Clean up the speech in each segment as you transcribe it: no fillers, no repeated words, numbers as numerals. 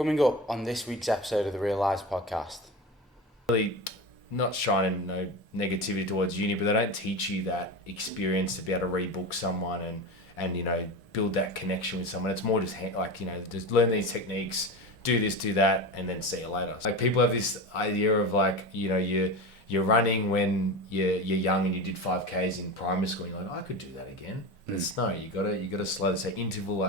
Coming up on this week's episode of the Real Lives podcast. Really not shining no negativity towards uni, but they don't teach you that experience to be able to rebook someone and build that connection with someone. It's more just just learn these techniques, do this, do that, and then see you later. Like people have this idea of you're running when you're young and you did 5Ks in primary school. And you're like, I could do that again. It's no, you gotta slow. So interval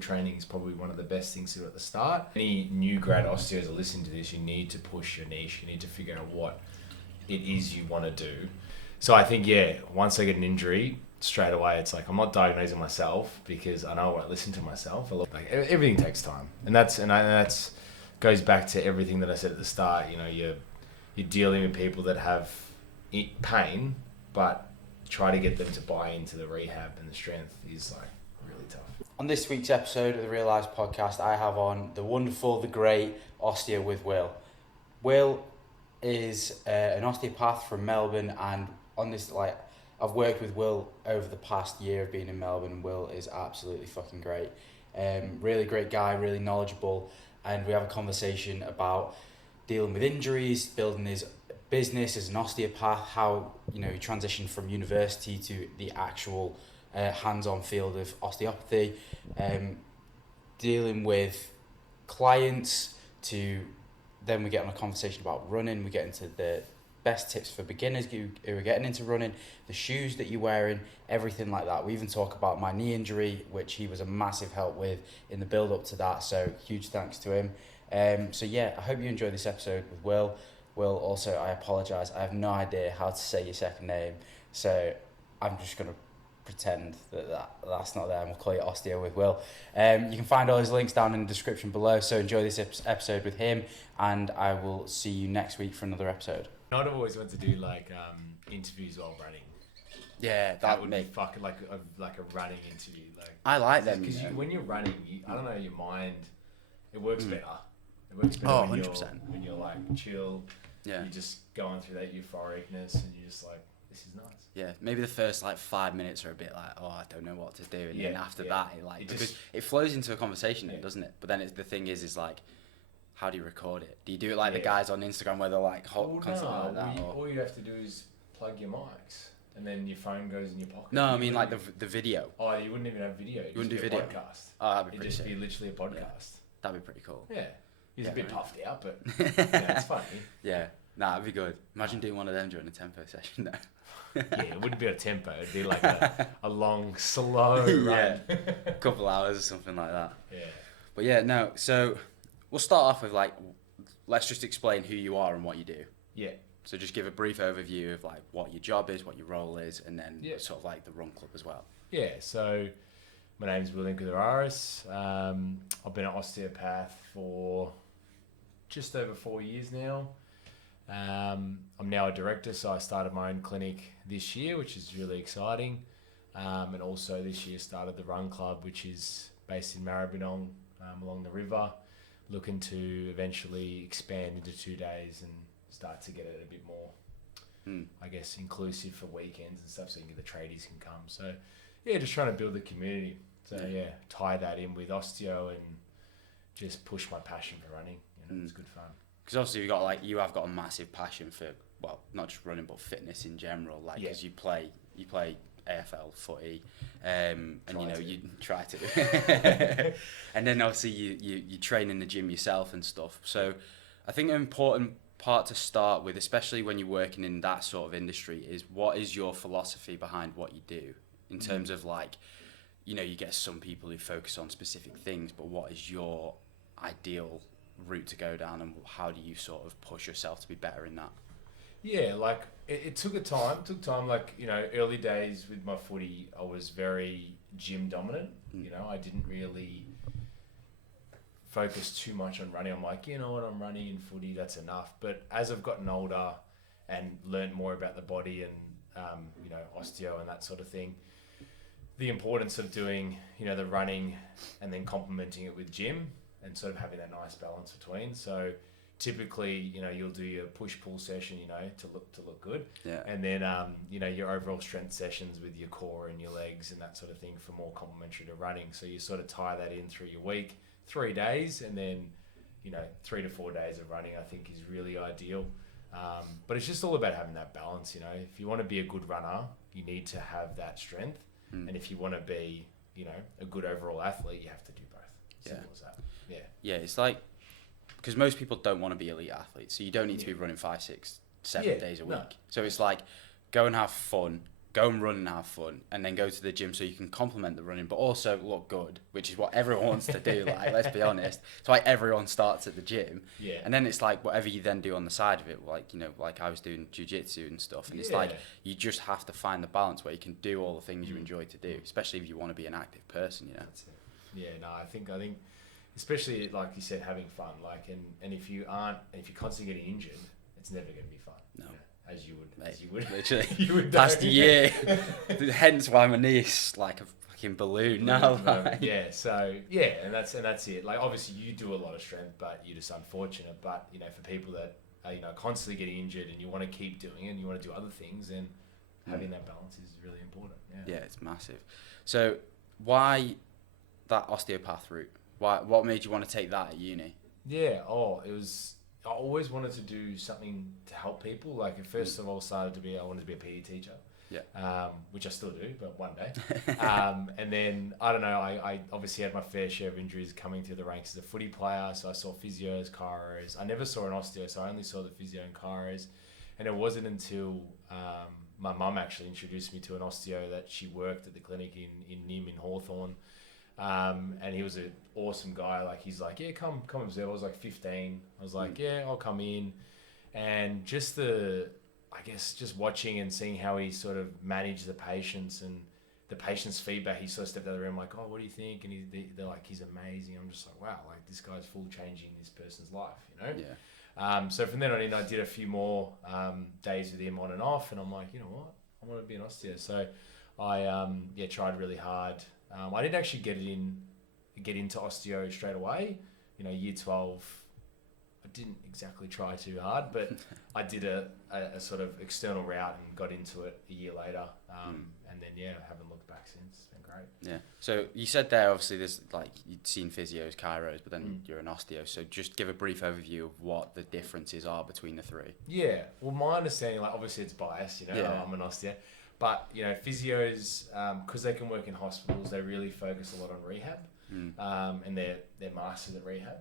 training is probably one of the best things to do at the start. Any new grad osteos are listening to this, you need to push your niche. You need to figure out what it is you want to do. So I think once I get an injury, straight away it's like I'm not diagnosing myself because I know I won't listen to myself. Like everything takes time, and that's goes back to everything that I said at the start. You're dealing with people that have pain, but try to get them to buy into the rehab and the strength is like really tough. On this week's episode of the Real Lives podcast, I have on the wonderful, the great Osteo with Will. Will is an osteopath from Melbourne, and on this, I've worked with Will over the past year of being in Melbourne, and Will is absolutely fucking great. Really great guy, really knowledgeable, and we have a conversation about dealing with injuries, building his business as an osteopath, how he transitioned from university to the actual hands-on field of osteopathy, dealing with clients, to then we get on a conversation about running. We get into the best tips for beginners who are getting into running, the shoes that you're wearing, everything like that. We even talk about my knee injury, which he was a massive help with in the build up to that, so huge thanks to him. I hope you enjoy this episode with Will. Will, also, I apologise. I have no idea how to say your second name, so I'm just going to pretend that's not there, and we'll call you Osteo with Will. You can find all his links down in the description below, so enjoy this episode with him, and I will see you next week for another episode. I'd always want to do interviews while running. Yeah, that would be fucking like a running interview. I like them because when you're running, I don't know, your mind, it works better. It works better 100%. when you're chill. Yeah. You're just going through that euphoricness and you're just like, this is nice. Yeah, maybe the first 5 minutes are a bit I don't know what to do, and then after that because it flows into a conversation, doesn't it? But then the thing is how do you record it? Do you do it the guys on Instagram where they're constantly like that? All you have to do is plug your mics, and then your phone goes in your pocket. No, I mean the video. Oh, you wouldn't even have video. You wouldn't do video. Podcast. Oh, that'd be pretty sick. sick. It'd just be literally a podcast. Yeah, that'd be pretty cool. Yeah. He's a bit puffed out, but it's funny. Yeah, it'd be good. Imagine doing one of them during a tempo session though. It wouldn't be a tempo. It'd be like a long, slow run. A couple hours or something like that. Yeah. But so we'll start off with let's just explain who you are and what you do. Yeah. So just give a brief overview of what your job is, what your role is, and then sort of the run club as well. Yeah, so my name's Krithararis. I've been an osteopath for just over 4 years now. I'm now a director, so I started my own clinic this year, which is really exciting. And also this year started the Run Club, which is based in Maribyrnong, along the river, looking to eventually expand into 2 days and start to get it a bit more, I guess, inclusive for weekends and stuff, so the tradies can come. So just trying to build the community. So tie that in with osteo and just push my passion for running. It's good fun. Because obviously you have got a massive passion for, well, not just running but fitness in general. Because you play AFL footy, and you try to, and then obviously you train in the gym yourself and stuff. So I think an important part to start with, especially when you're working in that sort of industry, is what is your philosophy behind what you do in terms of you get some people who focus on specific things, but what is your ideal route to go down, and how do you sort of push yourself to be better in that? Yeah, it took time. Early days with my footy, I was very gym dominant. I didn't really focus too much on running. I'm like, I'm running in footy, that's enough. But as I've gotten older and learned more about the body and osteo and that sort of thing, the importance of doing the running and then complementing it with gym and sort of having that nice balance between. So typically, you'll do your push-pull session, to look good. Yeah. And then, your overall strength sessions with your core and your legs and that sort of thing for more complementary to running. So you sort of tie that in through your week, 3 days, and then 3 to 4 days of running, I think is really ideal. But it's just all about having that balance. If you want to be a good runner, you need to have that strength. And if you want to be, a good overall athlete, you have to do both. Simple as that. Yeah. Yeah, it's like, because most people don't want to be elite athletes, so you don't need to be running 5, 6, 7 days a week. No. So it's like, go and have fun, go and run and have fun, and then go to the gym so you can complement the running, but also look good, which is what everyone wants to do. Like, let's be honest, it's why everyone starts at the gym. Yeah. And then it's like whatever you then do on the side of it, like like I was doing jiu-jitsu and stuff, and it's like you just have to find the balance where you can do all the things you enjoy to do, especially if you want to be an active person. That's it. Yeah. No, I think. Especially like you said, having fun. Like, and if you're constantly getting injured, it's never going to be fun. No. As you would. Literally. You would past a year. Hence why my knee's like a fucking balloon now. Yeah. So and that's it. Like, obviously you do a lot of strength, but you're just unfortunate. But for people that are constantly getting injured and you want to keep doing it and you want to do other things, then having that balance is really important. Yeah. Yeah, it's massive. So why that osteopath route? What made you want to take that at uni? Yeah. I always wanted to do something to help people. Like, it first of all I wanted to be a PE teacher. Yeah. Which I still do, but one day. And then, I don't know, I obviously had my fair share of injuries coming through the ranks as a footy player. So I saw physios, chiros. I never saw an osteo, so I only saw the physio and chiros. And it wasn't until my mum actually introduced me to an osteo that she worked at the clinic in Nim in Hawthorne. And he was an awesome guy. Like, he's like, yeah, come observe. I was like 15. I was like, yeah, I'll come in. And just watching and seeing how he sort of managed the patients and the patient's feedback, he sort of stepped out of the room like, oh, what do you think? And they're like, he's amazing. I'm just like, wow, like, this guy's full changing this person's life, Yeah. So from then on in, I did a few more days with him on and off, and I'm like, you know what? I want to be an osteo. So I tried really hard. I didn't actually get into osteo straight away. Year 12, I didn't exactly try too hard, but I did a sort of external route and got into it a year later. And then, haven't looked back since. It's been great. Yeah. So you said there, obviously, there's like, you'd seen physios, chiros, but then you're an osteo. So just give a brief overview of what the differences are between the three. Yeah. Well, my understanding, like, obviously it's biased, I'm an osteo. But, physios, because they can work in hospitals, they really focus a lot on rehab. And they're masters at rehab.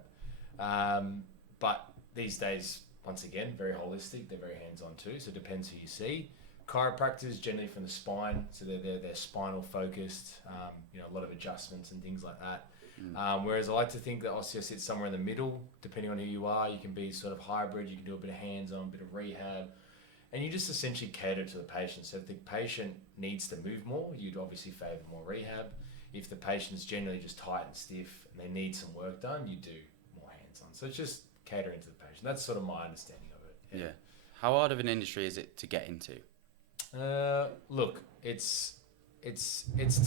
But these days, once again, very holistic. They're very hands-on too. So it depends who you see. Chiropractors, generally from the spine. So they're spinal focused, a lot of adjustments and things like that. Whereas I like to think that osteo sits somewhere in the middle, depending on who you are. You can be sort of hybrid. You can do a bit of hands-on, a bit of rehab. And you just essentially cater to the patient. So if the patient needs to move more, you'd obviously favour more rehab. If the patient's generally just tight and stiff and they need some work done, you do more hands-on. So it's just catering to the patient. That's sort of my understanding of it. Yeah. How hard of an industry is it to get into? Look, it's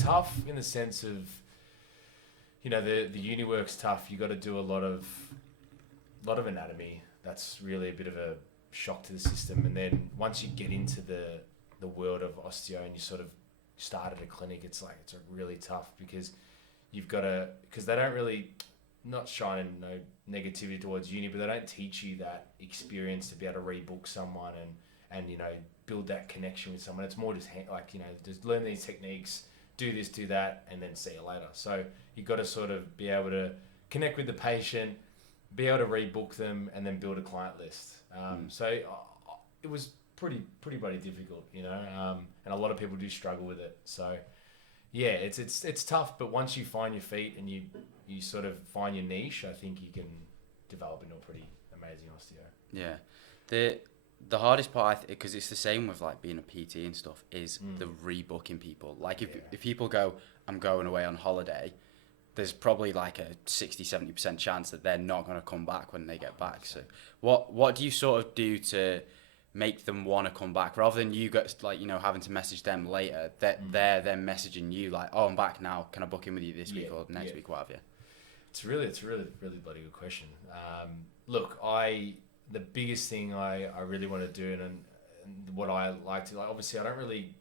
tough in the sense of, the uni work's tough. You got to do a lot of anatomy. That's really a bit of a shock to the system. And then once you get into the world of osteo and you sort of start at a clinic, it's a really tough because you've got to, because they don't really, not shining no negativity towards uni, but they don't teach you that experience to be able to rebook someone and build that connection with someone. It's more just just learn these techniques, do this, do that, and then see you later. So you've got to sort of be able to connect with the patient, be able to rebook them, and then build a client list. So it was pretty bloody difficult, and a lot of people do struggle with it. So yeah, it's tough, but once you find your feet and you sort of find your niche, I think you can develop into a pretty amazing osteo. Yeah, the hardest part, because it's the same with like being a PT and stuff, is the rebooking people. Like if people go, I'm going away on holiday, there's probably like a 60-70% chance that they're not going to come back when they get back. So what do you sort of do to make them want to come back, rather than you guys having to message them later, that they're then messaging you like, oh, I'm back now, can I book in with you this week or next week, what have you? It's a really bloody good question. Look, the biggest thing I really want to do and what I like to, obviously I don't really,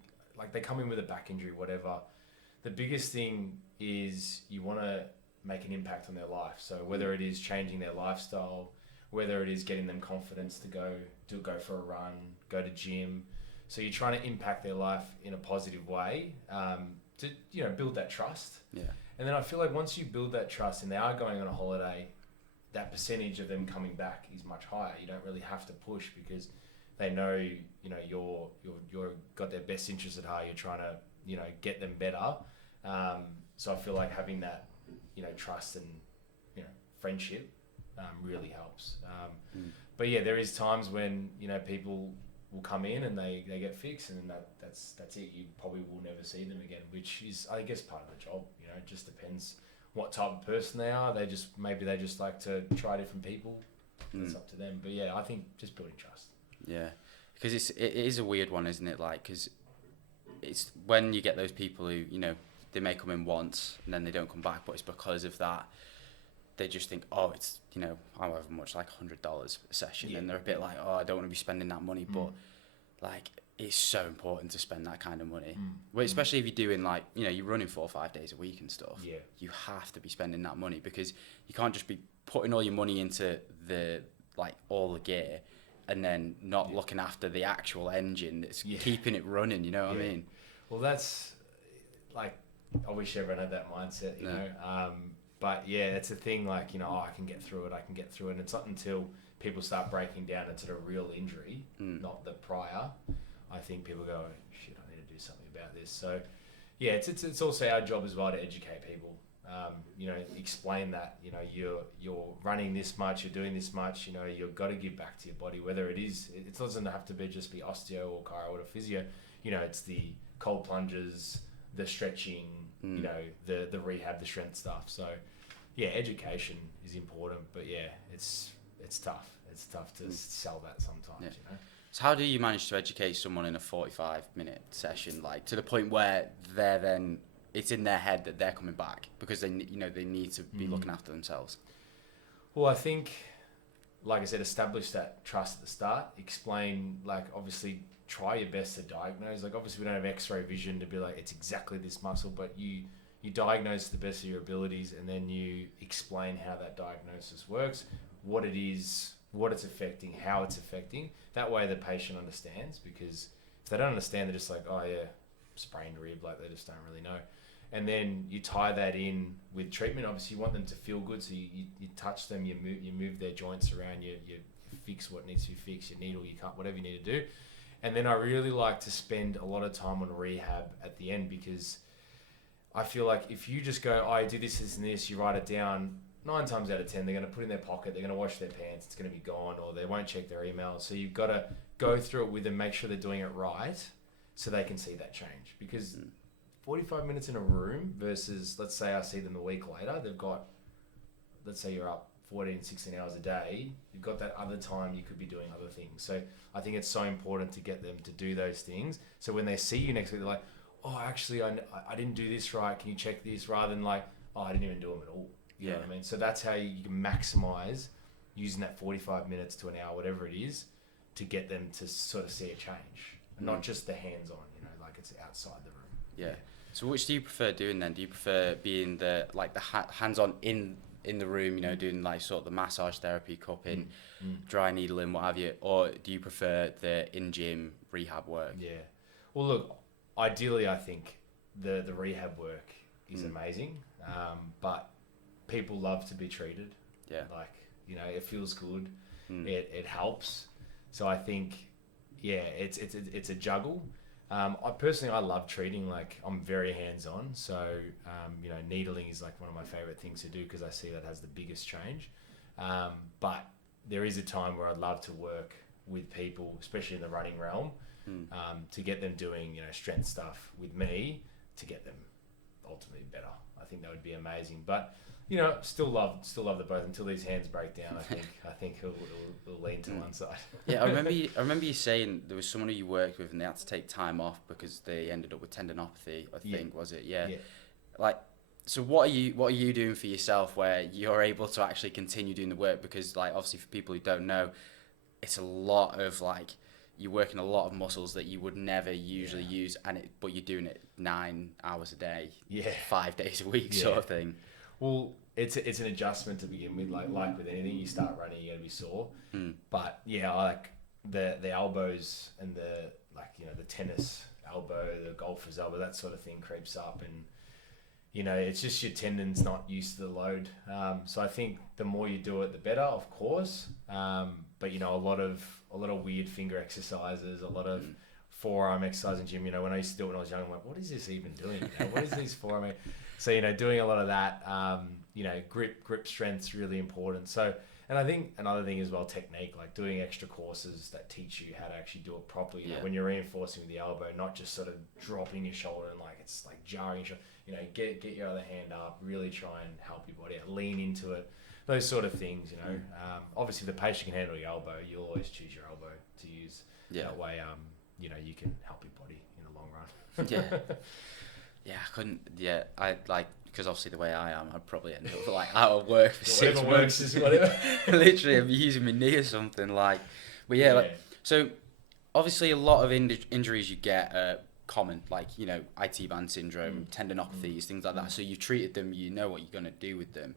they come in with a back injury, whatever. The biggest thing is you want to make an impact on their life. So whether it is changing their lifestyle, whether it is getting them confidence to go for a run, go to gym. So you're trying to impact their life in a positive way, to, you know, build that trust. Yeah. And then I feel like once you build that trust and they are going on a holiday, that percentage of them coming back is much higher. You don't really have to push because they know, you know, you're got their best interest at heart. You're trying to, you know, get them better. So I feel like having that, you know, trust and, you know, friendship really helps. But yeah, there is times when, you know, people will come in and they get fixed, and then that's it. You probably will never see them again, which is, I guess, part of the job. You know, it just depends what type of person they are. They just like to try different people. It's up to them. But yeah, I think just building trust. Yeah, because it is a weird one, isn't it? Like, because it's when you get those people who, you know, they may come in once and then they don't come back, but it's because of that. They just think, oh, it's, you know, however much, like $100 a session, and they're a bit like, oh, I don't want to be spending that money, but like, it's so important to spend that kind of money. Well, especially if you're doing, like, you know, you're running 4 or 5 days a week and stuff. Yeah. You have to be spending that money, because you can't just be putting all your money into the, like, all the gear and then not looking after the actual engine that's keeping it running, you know what I mean? Well, that's, like, I wish everyone had that mindset, you know. But yeah, it's a thing, like, you know, I can get through it. And it's not until people start breaking down into the real injury, not the prior, I think people go, oh, shit, I need to do something about this. So yeah, it's also our job as well to educate people. You know, explain that, you know, you're running this much, you're doing this much, you know, you've got to give back to your body, whether it doesn't have to be just be osteo or chiro or physio. You know, it's the cold plunges, the stretching, you know, the rehab, the strength stuff. So yeah, education is important, but yeah, it's tough. It's tough to sell that sometimes, you know. So how do you manage to educate someone in a 45-minute session, like, to the point where they're then, it's in their head that they're coming back because they, you know, they need to be looking after themselves? Well, I think, like I said, establish that trust at the start. Explain, like, obviously try your best to diagnose. Like, obviously we don't have X-ray vision to be like, it's exactly this muscle, but you diagnose to the best of your abilities, and then you explain how that diagnosis works, what it is, what it's affecting, how it's affecting. That way the patient understands, because if they don't understand, they're just like, oh yeah, sprained rib, like they just don't really know. And then you tie that in with treatment. Obviously you want them to feel good, so you touch them, you move their joints around, you fix what needs to be fixed, you needle, you cut, whatever you need to do. And then I really like to spend a lot of time on rehab at the end, because I feel like if you just go, oh, I do this, this, and this, you write it down, 9 times out of 10, they're going to put it in their pocket, they're going to wash their pants, it's going to be gone, or they won't check their email. So you've got to go through it with them, make sure they're doing it right, so they can see that change. Because 45 minutes in a room versus, let's say I see them a week later, they've got, let's say you're up 14, 16 hours a day, you've got that other time you could be doing other things. So I think it's so important to get them to do those things. So when they see you next week, they're like, oh, actually, I didn't do this right. Can you check this? Rather than like, oh, I didn't even do them at all. You know what I mean? So that's how you can maximize using that 45 minutes to an hour, whatever it is, to get them to sort of see a change. And not just the hands-on, you know, like it's outside the room. Yeah. So which do you prefer doing then? Do you prefer being the hands-on in the room, you know, doing like sort of the massage therapy, cupping, dry needling, what have you, or do you prefer the in-gym rehab work? Yeah. Well, look, ideally, I think the rehab work is amazing, but people love to be treated. Yeah. Like, you know, it feels good. It helps. So I think, yeah, it's a juggle. I love treating. Like, I'm very hands-on. So, you know, needling is like one of my favorite things to do, because I see that has the biggest change. But there is a time where I'd love to work with people, especially in the running realm, to get them doing, you know, strength stuff with me to get them ultimately better. I think that would be amazing. But, you know, still love the both until these hands break down. I think it'll lean to one side. Yeah, I remember you saying there was someone who you worked with and they had to take time off because they ended up with tendinopathy, I think, was it? Yeah. Like, so what are you doing for yourself where you're able to actually continue doing the work? Because, like, obviously for people who don't know, it's a lot of, like, you're working a lot of muscles that you would never usually use, but you're doing it 9 hours a day, 5 days a week, sort of thing. Well, it's an adjustment to begin with. Like with anything, you start running, you're gonna be sore. But yeah, I like the elbows and the the tennis elbow, the golfer's elbow, that sort of thing creeps up, and it's just your tendons not used to the load. So I think the more you do it, the better, of course. But a lot of weird finger exercises, a lot of forearm exercise in gym. When I used to do it when I was young, I'm like, what is this even doing? What is these forearm? So doing a lot of that. Grip strength's really important. So, and I think another thing as well, technique, like doing extra courses that teach you how to actually do it properly. When you're reinforcing with the elbow, not just sort of dropping your shoulder and it's like jarring your shoulder. Get your other hand up, really try and help your body out, lean into it, those sort of things. Obviously, if the patient can handle your elbow, you'll always choose your elbow to use. That way, you can help your body in the long run. I couldn't. I like. Because obviously the way I am, I'd probably end up out of work for 6 months. Works is whatever. Literally, I'd be using my knee or something so obviously a lot of injuries you get are common, IT band syndrome, tendinopathies, things like that. So you've treated them, you know what you're gonna do with them.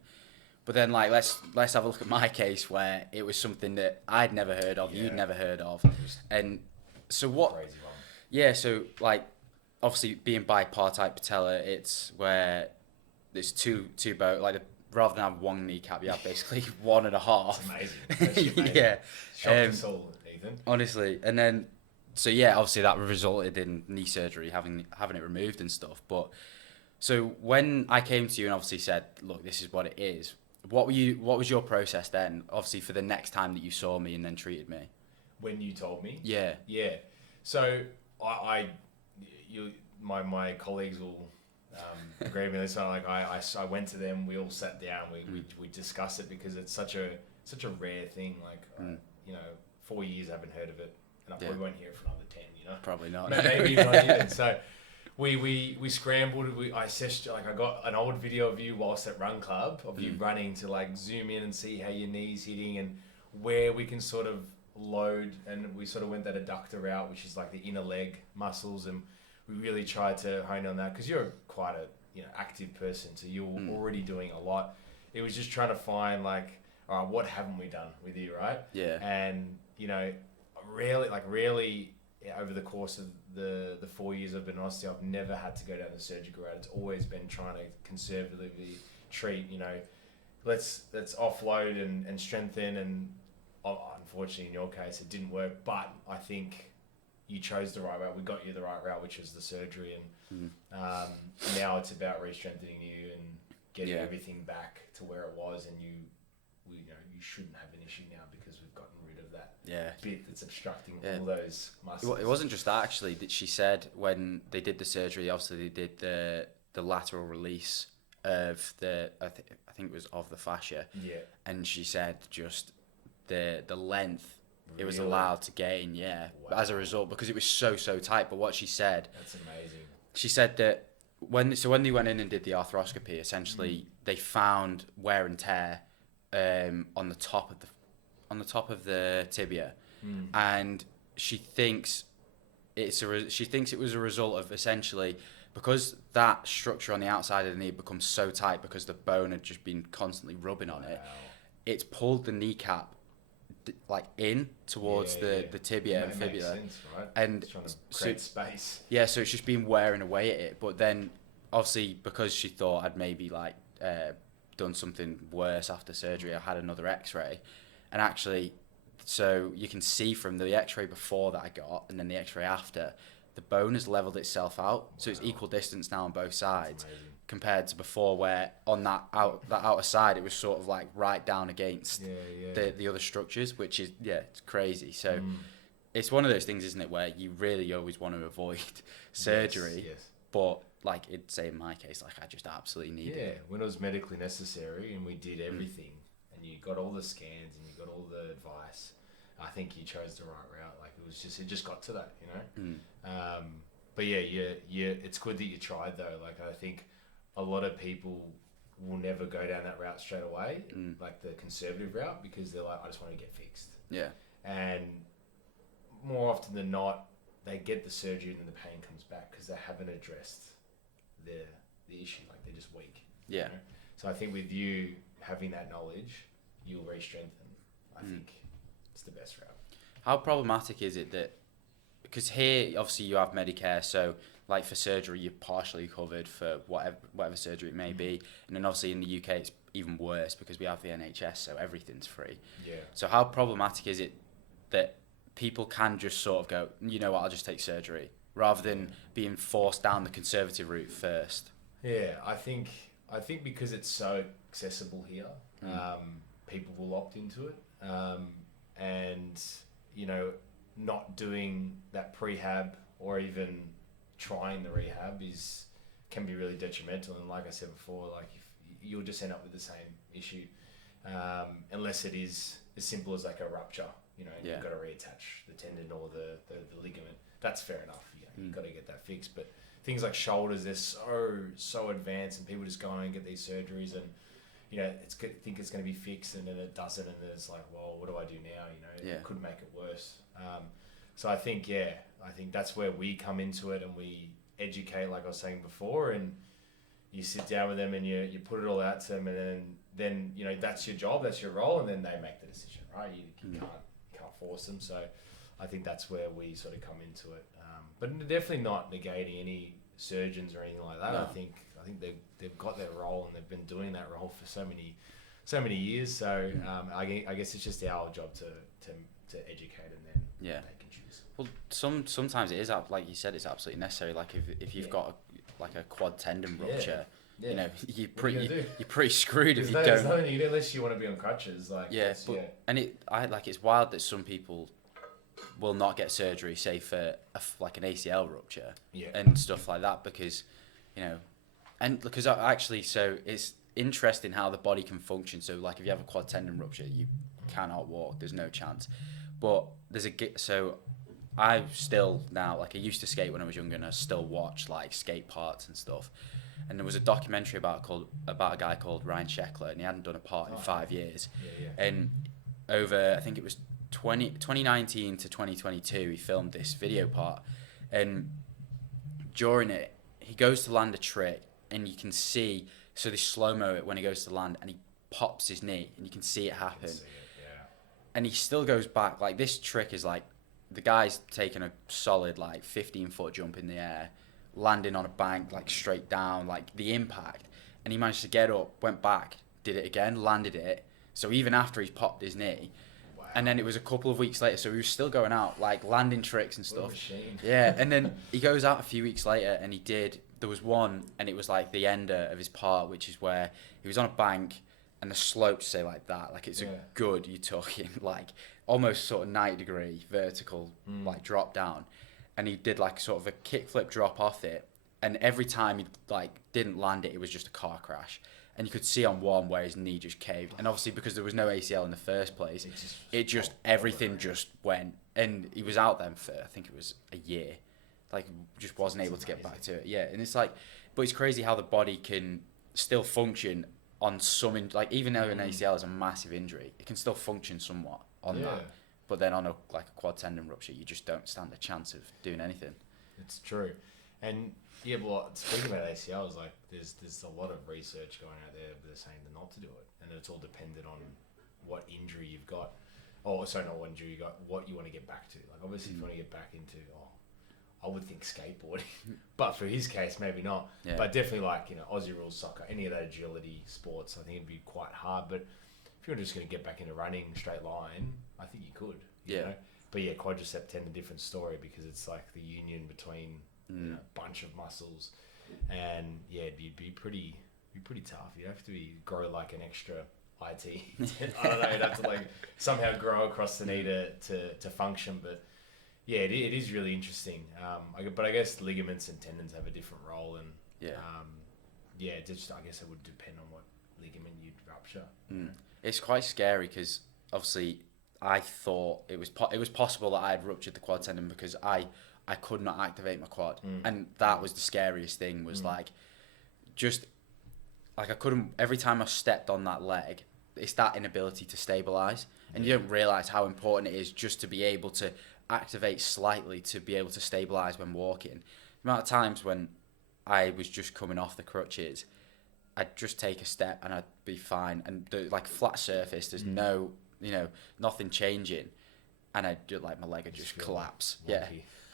But then let's have a look at my case where it was something that I'd never heard of, you'd never heard of, and so what? Crazy one. Yeah, so obviously being bipartite patella, it's where there's two bones, rather than have one kneecap, you have basically one and a half. It's amazing. Yeah. Shocked us all, Ethan. Honestly. And then, so obviously that resulted in knee surgery, having it removed and stuff. But, so when I came to you and obviously said, look, this is what it is, what was your process then, obviously for the next time that you saw me and then treated me? When you told me? Yeah. Yeah. So, my colleagues will... agree with me. This one, I went to them. We all sat down. We discussed it because it's such a rare thing. 4 years I haven't heard of it, and I probably won't hear it for another 10. Probably not. Maybe not even. So we scrambled. I got an old video of you whilst at Run Club of you running to zoom in and see how your knees hitting and where we can sort of load. And we sort of went that adductor route, which is the inner leg muscles, and we really tried to hone on that because you're quite a active person, so you're already doing a lot. It was just trying to find all right, what haven't we done with you, right? Yeah. And rarely over the course of the 4 years I've been an osteo, I've never had to go down the surgical route. It's always been trying to conservatively treat. Let's offload and strengthen. And unfortunately, in your case, it didn't work. But I think you chose the right route. We got you the right route, which was the surgery, and now it's about re-strengthening you and getting everything back to where it was. And you shouldn't have an issue now because we've gotten rid of that bit that's obstructing all those muscles. It wasn't just that actually. That she said when they did the surgery, obviously they did the lateral release of I think it was of the fascia. Yeah. And she said just the length. It was Really? allowed to gain, Wow. as a result, because it was so tight. But what she said, That's amazing. she said that when they went in and did the arthroscopy, essentially they found wear and tear on the top of the tibia, and she thinks it was a result of essentially because that structure on the outside of the knee becomes so tight because the bone had just been constantly rubbing on it. It's pulled the kneecap in towards the tibia and fibula, makes sense, right? and it's trying to create space. So it's just been wearing away at it. But then obviously because she thought I'd maybe done something worse after surgery, I had another X-ray, and actually, so you can see from the X-ray before that I got and then the X-ray after, the bone has leveled itself out, so it's equal distance now on both sides. Compared to before, where on that outer side it was sort of right down against the other structures, which is it's crazy. So it's one of those things, isn't it, where you really always want to avoid surgery, but it'd say in my case, I just absolutely need it. When it was medically necessary and we did everything, and you got all the scans and you got all the advice, I think you chose the right route. It just got to that, But it's good that you tried though. I think a lot of people will never go down that route straight away, the conservative route, because they're I just want to get fixed. Yeah. And more often than not, they get the surgery and then the pain comes back because they haven't addressed the issue. They're just weak. Yeah. So I think with you having that knowledge, you'll re-strengthen. I think it's the best route. How problematic is it that, because here obviously you have Medicare, so like for surgery you're partially covered for whatever surgery it may be, and then obviously in the UK it's even worse because we have the NHS, so everything's free. Yeah. So how problematic is it that people can just sort of go, you know what, I'll just take surgery, rather than being forced down the conservative route first? Yeah, I think because it's so accessible here, people will opt into it, and not doing that prehab or even trying the rehab can be really detrimental. And like I said before, like if you'll just end up with the same issue, unless it is as simple as like a rupture. You've got to reattach the tendon or the ligament. That's fair enough. You've got to get that fixed. But things like shoulders, they're so advanced, and people just go on and get these surgeries, and think it's going to be fixed, and then it doesn't, and then it's like, well, what do I do now? It could make it worse. So I think that's where we come into it, and we educate, like I was saying before, and you sit down with them and you put it all out to them, and then that's your job, that's your role, and then they make the decision, right? You can't force them. So I think that's where we sort of come into it, but definitely not negating any surgeons or anything like that. No. I think they've got their role, and they've been doing that role for so many years. So I guess it's just our job to educate, and then they can choose. Well, sometimes it is, like you said, it's absolutely necessary. Like if you've got a quad tendon rupture, you're pretty screwed if you don't. There's nothing you do unless you want to be on crutches. And it's wild that some people will not get surgery, say for like an ACL rupture and stuff like that, because so it's interesting how the body can function. So like if you have a quad tendon rupture, you cannot walk, there's no chance. But so I still now, like I used to skate when I was younger, and I still watch like skate parts and stuff. And there was a documentary about a guy called Ryan Sheckler, and he hadn't done a part in 5 years. And over, I think it was 2019 to 2022, he filmed this video part, and during it he goes to land a trick, and you can see, so they slow-mo it when he goes to land, and he pops his knee, and you can see it happen. And he still goes back. Like, this trick is like, the guy's taking a solid like 15-foot jump in the air, landing on a bank, like straight down, like the impact, and he managed to get up, went back, did it again, landed it. So even after he's popped his knee, and then it was a couple of weeks later, so he was still going out, like landing tricks and stuff. Yeah, and then he goes out a few weeks later, and there was one, and it was like the ender of his part, which is where he was on a bank, and the slopes say like that, like it's a good, you're talking like almost sort of 90-degree vertical, like drop down, and he did like sort of a kickflip drop off it, and every time he like didn't land it, it was just a car crash. And you could see on one where his knee just caved, and obviously because there was no ACL in the first place, everything just went, and he was out then for, I think it was a year, like just wasn't able to get back to it. Yeah, and it's like, but it's crazy how the body can still function on some, like even though an ACL is a massive injury, it can still function somewhat on that. But then on a quad tendon rupture, you just don't stand a chance of doing anything. It's true. And well, speaking about ACLs, like there's a lot of research going out there, but they're saying not to do it, and it's all dependent on what injury you've got. Oh, sorry, not what injury you got, what you want to get back to. Like obviously, if you want to get back into, I would think skateboarding, but for his case, maybe not. Yeah. But definitely like Aussie rules soccer, any of that agility sports, I think it'd be quite hard. But if you're just going to get back into running straight line, I think you could. You know? But yeah, quadricep tendon, different story, because it's like the union between a bunch of muscles, and it'd be pretty tough. You'd have to grow like an extra IT. I don't know. You'd have to like somehow grow across the knee to function. But yeah, it is really interesting. But I guess ligaments and tendons have a different role, and just I guess it would depend on what ligament you'd rupture. It's quite scary because obviously I thought it was possible that I had ruptured the quad tendon because I could not activate my quad, and that was the scariest thing. Was like, just like I couldn't. Every time I stepped on that leg, it's that inability to stabilize, and you don't realize how important it is just to be able to activate slightly to be able to stabilize when walking. The amount of times when I was just coming off the crutches, I'd just take a step and I'd be fine. And like flat surface, there's no, nothing changing. And I'd do, like, my leg would just collapse. Yeah.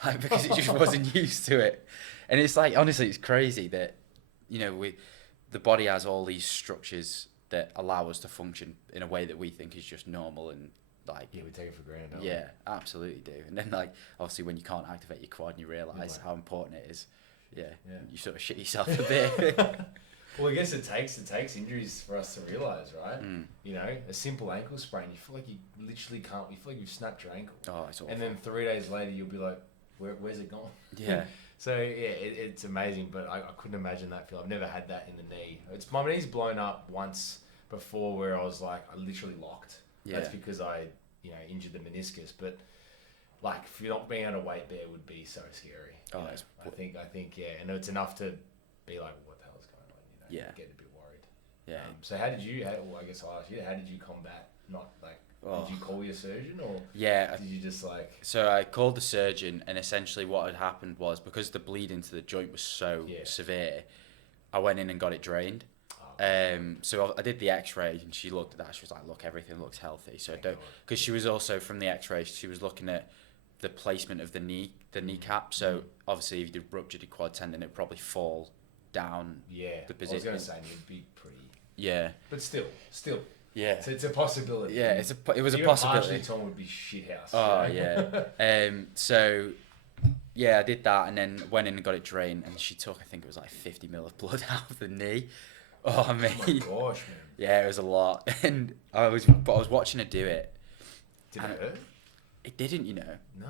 Like, because it just wasn't used to it. And it's like, honestly, it's crazy that, the body has all these structures that allow us to function in a way that we think is just normal and like... Yeah, we take it for granted, don't we? Yeah, absolutely do. And then, like, obviously when you can't activate your quad and you realise how important it is, you sort of shit yourself a bit. Well, I guess it takes injuries for us to realise, right? A simple ankle sprain, you feel like you literally can't, you feel like you've snapped your ankle. Oh, it's awful. And then 3 days later, you'll be like, where's it gone? Yeah. So, it's amazing, but I couldn't imagine that feel. I've never had that in the knee. My knee's blown up once before where I was like, I literally locked. Yeah. That's because I, injured the meniscus. But, like, for not being able to weight bear would be so scary. Oh, I think, yeah. And it's enough to be like, what the hell is going on? Yeah. Get a bit worried. Yeah. So how did you, I guess I'll ask you, how did you combat did you call your surgeon or did you just like... So I called the surgeon, and essentially what had happened was, because the bleed into the joint was so severe, I went in and got it drained. So I did the x-ray, and she looked at that, she was like, look, everything looks healthy. So because she was also, from the x-ray, she was looking at the placement of the kneecap. So obviously if you ruptured your quad tendon, it'd probably fall down the position. I was going to say, it'd be pretty... Yeah. But still... Yeah, so it's a possibility. Yeah, it was a possibility. Tom would be shit house. Oh yeah. So yeah, I did that, and then went in and got it drained, and she took, I think it was like 50 ml of blood out of the knee. Oh man. Oh my gosh, man. Yeah, it was a lot, and I was watching her do it. Did it hurt? It didn't, No.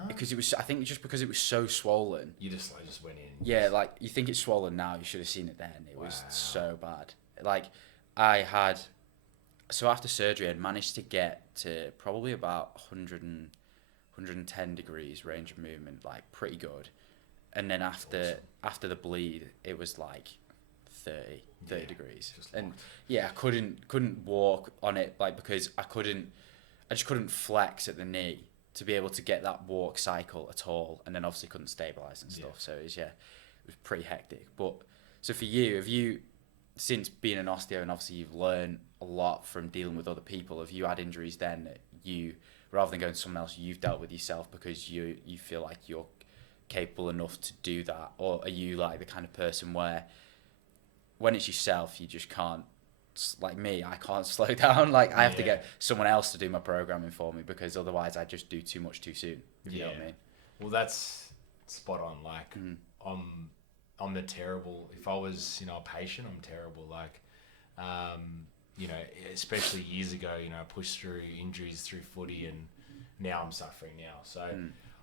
Because it was, I think, just because it was so swollen. You just went in. Yeah, like you think it's swollen now, you should have seen it then. It was so bad. Like I had. So after surgery, I'd managed to get to probably about 110 degrees range of movement, like pretty good. And then after the bleed, it was like 30 degrees. And I couldn't walk on it, like, because I just couldn't flex at the knee to be able to get that walk cycle at all. And then obviously couldn't stabilize and stuff. So it was pretty hectic. But so for you, have you, since being an osteo, and obviously you've learned a lot from dealing with other people, have you had injuries then that you, rather than going to someone else, you've dealt with yourself because you feel like you're capable enough to do that? Or are you like the kind of person where when it's yourself, you just can't, like me, I can't slow down, like I have to get someone else to do my programming for me, because otherwise I just do too much too soon, if you know what I mean. Well, that's spot on. Like I'm the terrible, if I was, a patient, I'm terrible. Like, especially years ago, I pushed through injuries through footy, and now I'm suffering now. So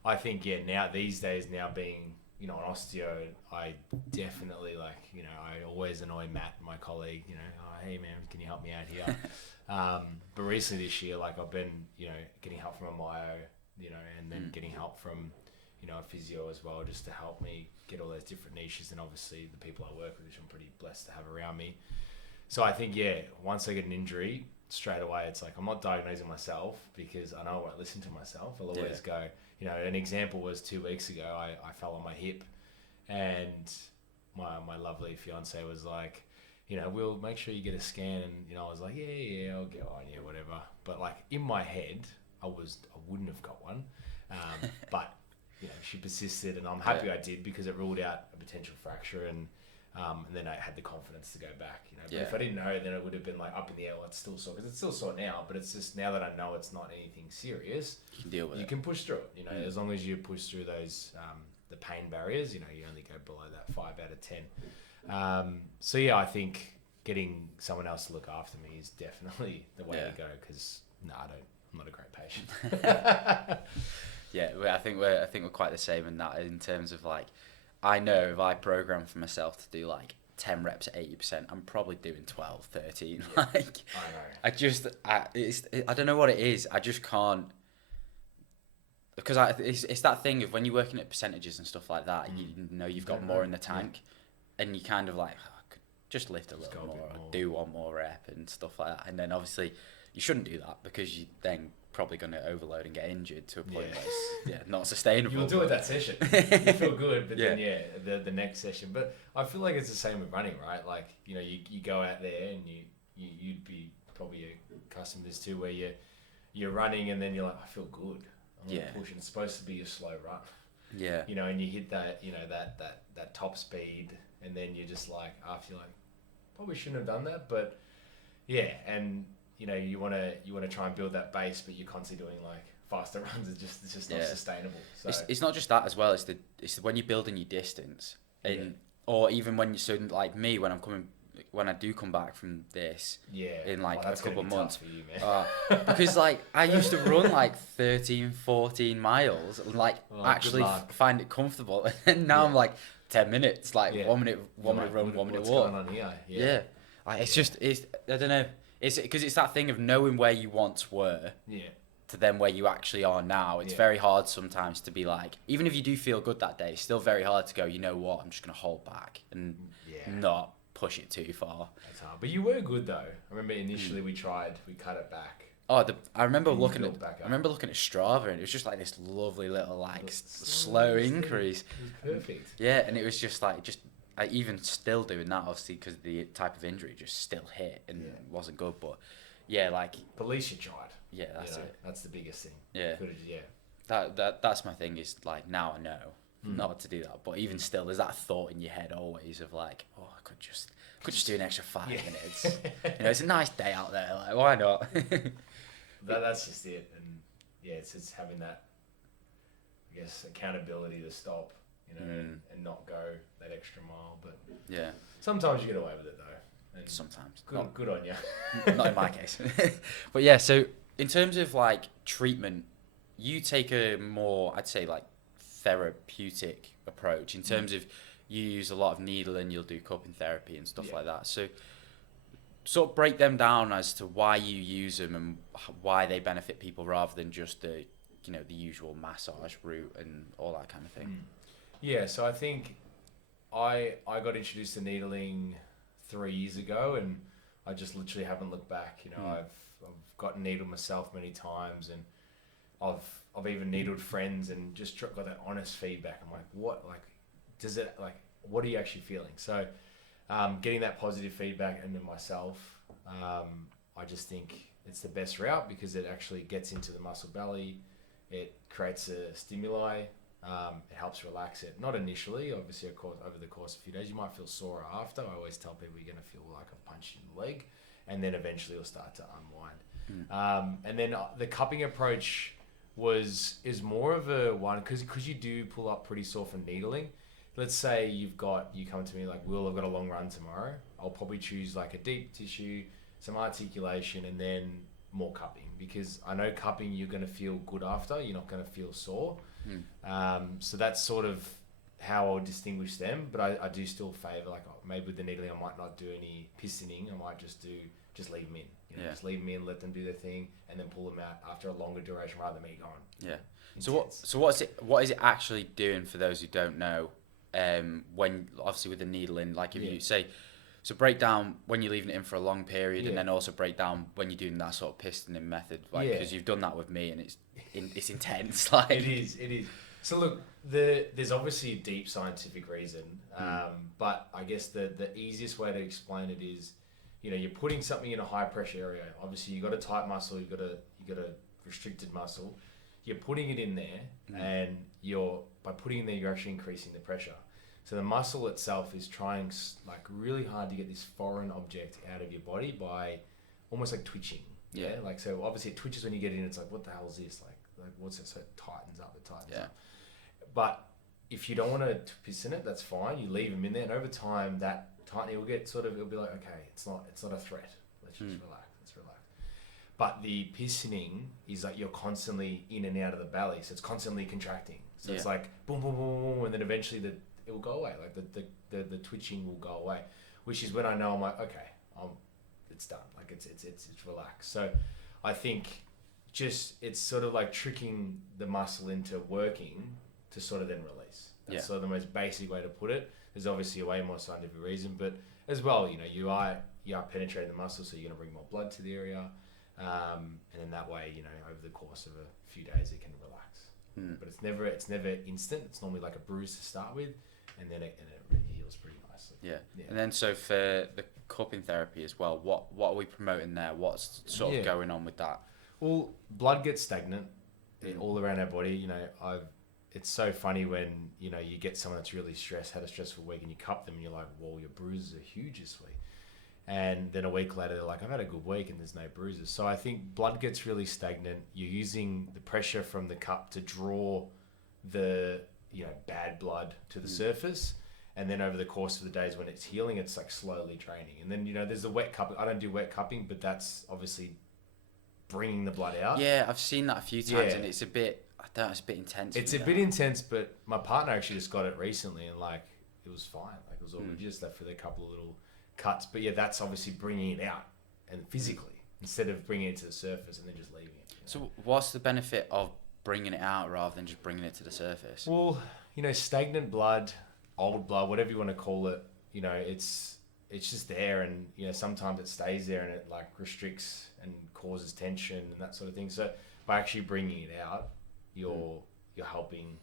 I think, now these days, now being, an osteo, I definitely I always annoy Matt, my colleague, oh, hey man, can you help me out here? But recently this year, I've been, getting help from a myo, and then getting help from, a physio as well, just to help me get all those different niches, and obviously the people I work with, which I'm pretty blessed to have around me. So I think, once I get an injury, straight away, it's like, I'm not diagnosing myself, because I know I won't listen to myself. I'll always go, an example was 2 weeks ago, I fell on my hip, and my lovely fiance was like, we'll make sure you get a scan. And, I was like, yeah, I'll get one, whatever. But in my head, I wouldn't have got one. But, she persisted, and I'm happy I did, because it ruled out a potential fracture, and then I had the confidence to go back, But if I didn't know, then it would have been up in the air. Well, it's still sore, because it's still sore now, but it's just now that I know it's not anything serious, you can deal with it. You can push through it, as long as you push through those, the pain barriers, you only go below that 5 out of 10. So I think getting someone else to look after me is definitely the way to go, because I'm not a great patient. I think we're quite the same in that, in terms of I know if I program for myself to do 10 reps at 80%, I'm probably doing 12, 13. I know. I don't know what it is. I just can't, because it's that thing of when you're working at percentages and stuff like that, you've got more in the tank, and you kind of I could just lift a little more, do one more rep and stuff like that. And then obviously you shouldn't do that because you then probably going to overload and get injured to a point Yeah. where it's not sustainable. You'll do it that session. You feel good, but Yeah. then the next session. But I feel like it's the same with running, right? Like, you know, you go out there and you'd be probably accustomed to this too, where you're running and then you're like, I feel good. I'm gonna push, and it's supposed to be a slow run. Yeah. You know, and you hit that, you know, that top speed, and then you're just like, after you're like, probably shouldn't have done that, but yeah, and you know, you wanna try and build that base, but you're constantly doing like faster runs. It's just not sustainable. So it's not just that as well. It's when you're building your distance, and or even when like me when I do come back from this in like a couple of months, for you, man. because like I used to run like 13, 14 miles and like actually find it comfortable, and now I'm like 10 minutes, like 1 minute run, 1 minute walk. What's going on here? Yeah. It's just I don't know. It's because it's that thing of knowing where you once were. Yeah. To then where you actually are now. It's very hard sometimes to be like, even if you do feel good that day, it's still very hard to go, you know what, I'm just going to hold back and not push it too far. That's hard. But you were good though. I remember initially we cut it back. I remember looking at Strava, and it was just like this lovely little like slow increase. It was perfect. Yeah, and it was just like I even still doing that obviously because the type of injury just still hit and wasn't good, but yeah, like. But at least you tried. Yeah, that's it. That's the biggest thing. Yeah. That's my thing is like now I know not to do that, but even still, there's that thought in your head always of like, oh, I could just do an extra 5 minutes. You know, it's a nice day out there. Like, why not? That's just it, and it's having that, I guess, accountability to stop, you know, and not go that extra mile. But sometimes you get away with it though. And sometimes. Good on you. Not in my case. But yeah, so in terms of like treatment, you take a more, I'd say like therapeutic approach in terms of you use a lot of needling, you'll do cupping therapy and stuff like that. So sort of break them down as to why you use them and why they benefit people rather than just the, you know, the usual massage route and all that kind of thing. Yeah, so I think I got introduced to needling 3 years ago, and I just literally haven't looked back. You know, I've gotten needled myself many times, and I've even needled friends, and just got that honest feedback. I'm like, what are you actually feeling? So, getting that positive feedback into myself, I just think it's the best route because it actually gets into the muscle belly. It creates a stimuli. It helps relax it. Not initially, obviously, of course, over the course of a few days, you might feel sore after. I always tell people you're going to feel like a punch in the leg, and then eventually you'll start to unwind. And then the cupping approach is more of a one because you do pull up pretty sore from needling. Let's say you come to me like, Will, I've got a long run tomorrow. I'll probably choose like a deep tissue, some articulation, and then more cupping because I know cupping you're going to feel good after. You're not going to feel sore. So that's sort of how I'll distinguish them, but I do still favour like maybe with the needling I might not do any pistoning. I might just leave them in. You know, just leave them in, let them do their thing, and then pull them out after a longer duration rather than me going. Yeah. So what is it actually doing for those who don't know? When obviously with the needling, like if you say. So break down when you're leaving it in for a long period, and then also break down when you're doing that sort of pistoning method, like because you've done that with me, and it's intense. Like it is. So look, there's obviously a deep scientific reason, but I guess the easiest way to explain it is, you know, you're putting something in a high pressure area. Obviously, you got a tight muscle, you got a restricted muscle. You're putting it in there, and by putting it in there, you're actually increasing the pressure. So the muscle itself is trying like really hard to get this foreign object out of your body by almost like twitching. Yeah. Like, so obviously it twitches when you get in. It's like, what the hell is this? Like what's it? So it tightens up. But if you don't want to piston it, that's fine. You leave them in there, and over time that tightening will get it'll be like, okay, it's not a threat. Let's just relax. But the pistoning is like you're constantly in and out of the belly, so it's constantly contracting. So it's like boom, boom, boom, boom, and then eventually it will go away. Like the twitching will go away, which is when I know I'm like, okay, it's done. Like it's relaxed. So I think it's sort of like tricking the muscle into working to sort of then release. That's sort of the most basic way to put it. There's obviously a way more scientific reason, but as well, you know, you are penetrating the muscle, so you're going to bring more blood to the area. And then that way, over the course of a few days, it can relax. But it's never instant. It's normally like a bruise to start with, and then it heals pretty nicely. Yeah. And then so for the cupping therapy as well, what are we promoting there? What's sort of going on with that? Well, blood gets stagnant all around our body. It's so funny when you get someone that's really stressed, had a stressful week, and you cup them, and you're like, "Whoa, your bruises are huge this week." And then a week later, they're like, "I've had a good week, and there's no bruises." So I think blood gets really stagnant. You're using the pressure from the cup to draw the bad blood to the surface, and then over the course of the days when it's healing, it's like slowly draining. And then there's the wet cupping. I don't do wet cupping, but that's obviously bringing the blood out. Yeah, I've seen that a few times, and it's a bit. I don't know, it's a bit intense. It's a bit intense, but my partner actually just got it recently, and it was fine. It was all just left with a couple of little cuts. But yeah, that's obviously bringing it out and physically instead of bringing it to the surface and then just leaving it. So what's the benefit of bringing it out rather than just bringing it to the surface? Well, stagnant blood, old blood, whatever you want to call it, it's just there, and sometimes it stays there and it restricts and causes tension and that sort of thing. So by actually bringing it out, you're helping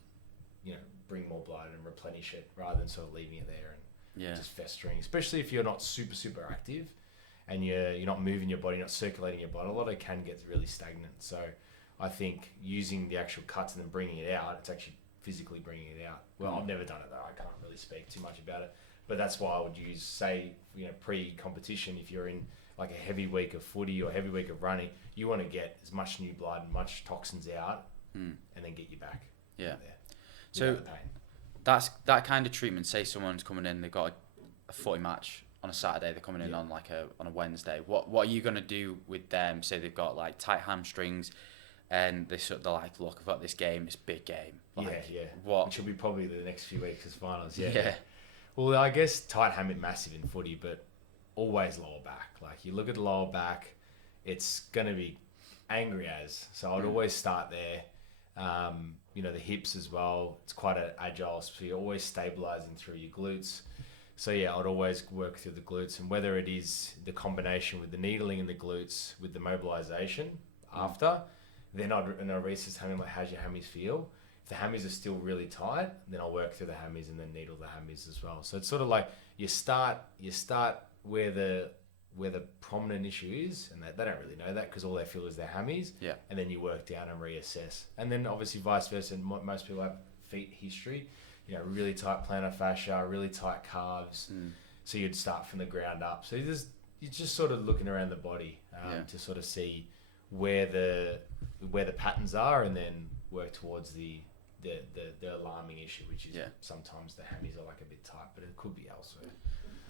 bring more blood and replenish it rather than sort of leaving it there and just festering, especially if you're not super active and you're not moving your body, not circulating your body. A lot of it can get really stagnant. So I think using the actual cuts and then bringing it out, it's actually physically bringing it out. Well, I've never done it though. I can't really speak too much about it, but that's why I would use, say, pre-competition, if you're in like a heavy week of footy or heavy week of running, you want to get as much new blood and much toxins out and then get you back. Yeah. There, so that's that kind of treatment. Say someone's coming in, they've got a footy match on a Saturday, they're coming in on on a Wednesday. What are you gonna do with them? Say they've got tight hamstrings, and they're like, look, I've got this game, this big game. What? Which will be probably the next few weeks as finals. Yeah. Well, I guess tight ham massive in footy, but always lower back. You look at the lower back, it's gonna be angry as. So I'd always start there. The hips as well. It's quite an agile, so you're always stabilizing through your glutes. So yeah, I'd always work through the glutes, and whether it is the combination with the needling in the glutes with the mobilization after, then I'd reassess hammy, how's your hammies feel? If the hammies are still really tight, then I'll work through the hammies and then needle the hammies as well. So it's sort of like you start where the prominent issue is, and they don't really know that because all they feel is their hammies. Yeah. And then you work down and reassess. And then obviously vice versa, and most people have feet history, really tight plantar fascia, really tight calves. So you'd start from the ground up. So you're just sort of looking around the body to sort of see where the patterns are, and then work towards the alarming issue, which is sometimes the hammies are a bit tight, but it could be elsewhere.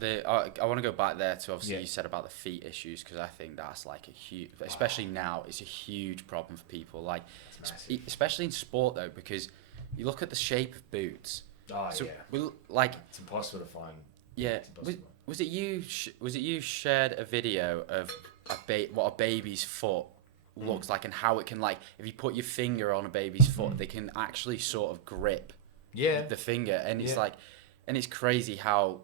I want to go back there to obviously you said about the feet issues, because I think that's a huge, especially now, it's a huge problem for people. Especially in sport though, because you look at the shape of boots. It's impossible to find. Yeah. Was it you shared a video of what a baby's foot looks like, and how it can, if you put your finger on a baby's foot, they can actually sort of grip the finger, and it's and it's crazy how,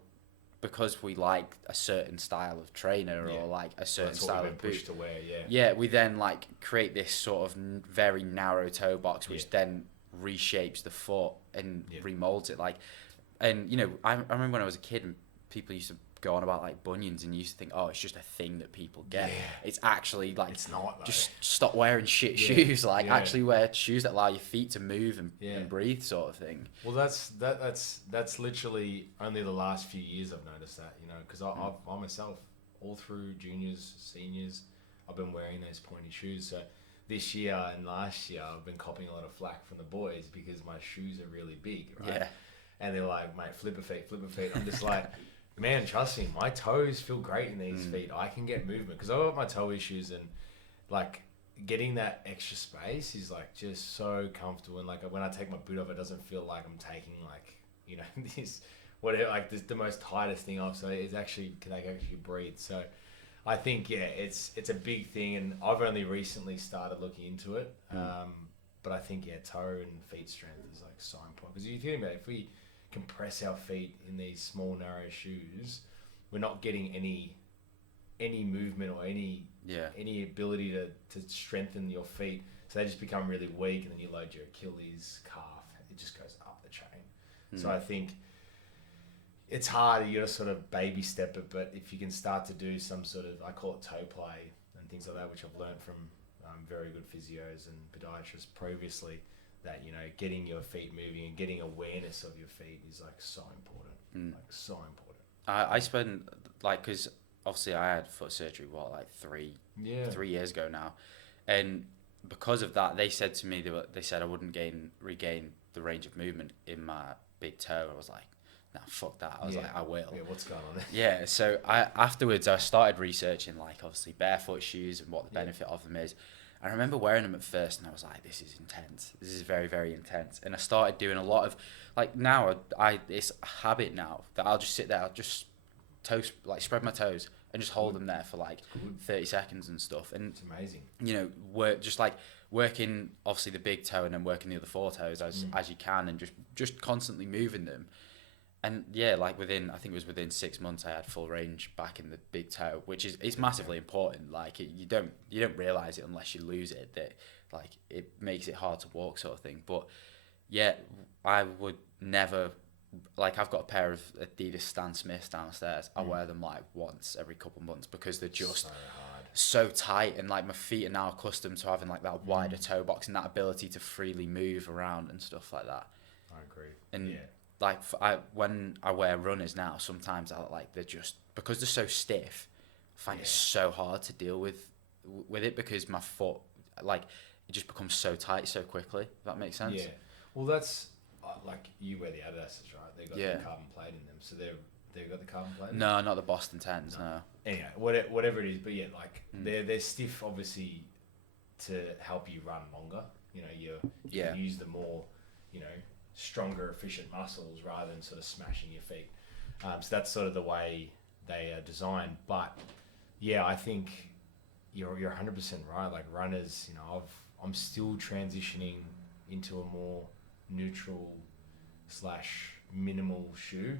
because we like a certain style of trainer or a certain style of boot to wear, we then create this sort of very narrow toe box, which then reshapes the foot and remolds it. I remember when I was a kid and people used to go on about bunions, and you used to think, oh, it's just a thing that people get. It's actually it's not though. Just stop wearing shit shoes. Actually wear shoes that allow your feet to move and breathe, sort of thing. Well, that's literally only the last few years I've noticed that, because I myself, all through juniors, seniors, I've been wearing those pointy shoes. So this year and last year I've been copying a lot of flack from the boys because my shoes are really big, right? Yeah. And they're like, mate, flipper feet. I'm just like, man, trust me, my toes feel great in these feet. I can get movement because I've got my toe issues, and getting that extra space is just so comfortable. And when I take my boot off, it doesn't feel like I'm taking this whatever, this the most tightest thing off. So it's actually, can I actually breathe? So I think it's a big thing, and I've only recently started looking into it. But I think toe and feet strength is so important, because you think about it, if we compress our feet in these small narrow shoes, we're not getting any any movement or any ability to strengthen your feet. So they just become really weak, and then you load your Achilles, calf. It just goes up the chain. So I think it's hard. You got to sort of baby step it, but if you can start to do some sort of, I call it toe play and things like that, which I've learned from very good physios and podiatrists previously, that, you know, getting your feet moving and getting awareness of your feet is like so important. Like so important. I spend like, because obviously I had foot surgery, like 3 years ago now, and because of that, they said to me, they said I wouldn't regain the range of movement in my big toe. I was like, nah, fuck that. I was like, I will. Yeah, what's going on there? Yeah, so afterwards I started researching, like, obviously barefoot shoes and what the benefit of them is. I remember wearing them at first and I was like, this is intense. This is very, very intense. And I started doing a lot of, like, now it's a habit now that I'll just sit there, I'll just spread my toes and just hold them there for like 30 seconds and stuff. And it's amazing. You know, working obviously the big toe and then working the other 4 toes as you can, and just constantly moving them. And yeah, like I think it was within 6 months, I had full range back in the big toe, which is massively important. Like you don't realize it unless you lose it, that like it makes it hard to walk, sort of thing. But yeah, I would never, like, I've got a pair of Adidas Stan Smiths downstairs. I wear them like once every couple of months because they're just so tight, and like my feet are now accustomed to having like that wider toe box and that ability to freely move around and stuff like that. I agree. And like when I wear runners now, sometimes they're just, because they're so stiff, I find it so hard to deal with it, because my foot, like, it just becomes so tight so quickly. If that makes sense. Yeah. Well, that's like, you wear the Adidas, right? They got the carbon plate in them, so they've got the carbon plate. No, not the Boston 10s. No. Anyway, whatever it is, but yeah, like they're stiff, obviously, to help you run longer. You know, you use the more, you know, stronger, efficient muscles rather than sort of smashing your feet. So that's sort of the way they are designed. But yeah, I think you're 100% right. Like runners, you know, I'm still transitioning into a more neutral / minimal shoe,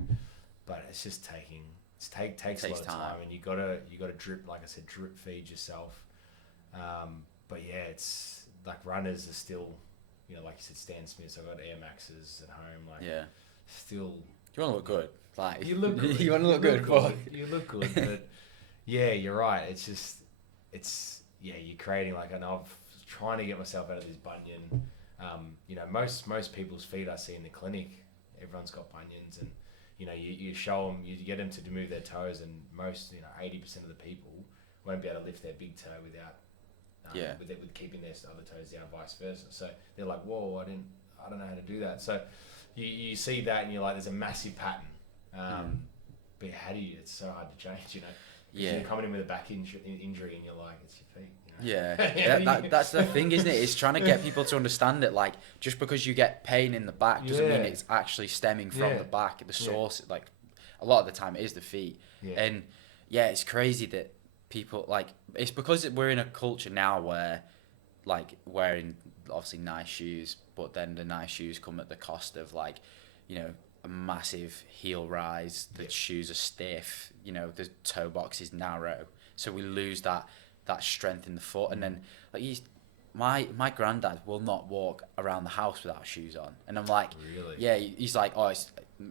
but it's just takes a lot of time, and you gotta drip, like I said, drip feed yourself. But yeah, it's like runners are still, you know, like you said, Stan Smiths. I've got Air Maxes at home. Like, still. You want to look good. Like, you look good. You want to look good, boy. You look good, but yeah, you're right. It's just, you're creating like, and I'm trying to get myself out of this bunion. You know, most people's feet I see in the clinic, everyone's got bunions, and you know, you show them, you get them to move their toes, and most, you know, 80% of the people won't be able to lift their big toe without. With keeping their other toes down, vice versa. So they're like, whoa, I don't know how to do that. So you see that and you're like, there's a massive pattern. But how do you? It's so hard to change, you know. Yeah. You're coming in with a back injury and you're like, it's your feet. You know? Yeah. That's the thing, isn't it? It's trying to get people to understand it. Like, just because you get pain in the back doesn't mean it's actually stemming from the back. The source, like, a lot of the time it is the feet. Yeah. And yeah, it's crazy that people, like, it's because we're in a culture now where, like, wearing obviously nice shoes, but then the nice shoes come at the cost of, like, you know, a massive heel rise. The shoes are stiff, you know, the toe box is narrow, so we lose that strength in the foot. And then, like, my granddad will not walk around the house without shoes on, and I'm like, really? Yeah, he's like,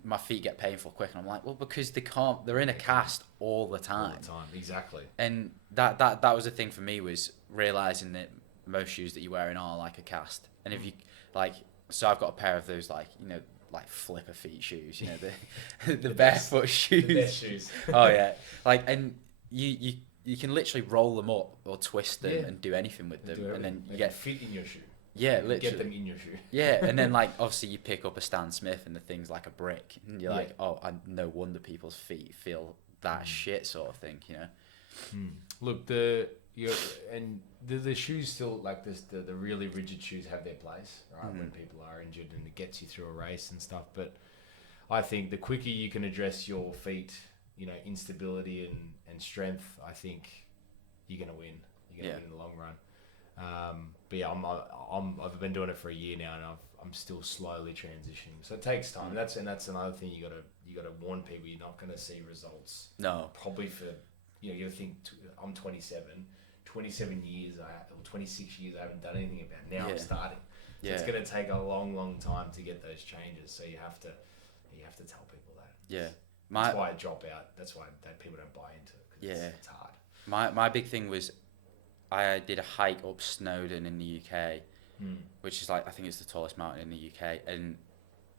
my feet get painful quick, and I'm like, well, because they're in a cast all the time. Exactly. And that was the thing for me, was realizing that most shoes that you're wearing are like a cast. And if you, like, so I've got a pair of those, like, you know, like flipper feet shoes, you know, the barefoot shoes. The best shoes. Oh yeah, like, and you can literally roll them up or twist them and do anything with them, and then you get fit in your shoe. Yeah, literally. Get them in your shoe. Yeah, and then, like, obviously you pick up a Stan Smith and the thing's like a brick, and you're like, oh, no wonder people's feet feel that shit, sort of thing, you know. Look, the shoes still, like, the really rigid shoes have their place, right? When people are injured, and it gets you through a race and stuff. But I think the quicker you can address your feet, you know, instability and strength, I think you're gonna win. You're gonna win in the long run. But yeah, I've been doing it for a year now, and I'm still slowly transitioning. So it takes time. That's another thing you gotta warn people. You're not gonna see results. No. Probably for you know, you think I'm 27 years, or 26 years, I haven't done anything about it. Now I'm starting. So it's going to take a long time to get those changes. So you have to tell people that. Yeah. That's why I drop out. That's why people don't buy into it. Cause it's hard. My big thing was I did a hike up Snowdon in the UK, which is like, I think it's the tallest mountain in the UK, and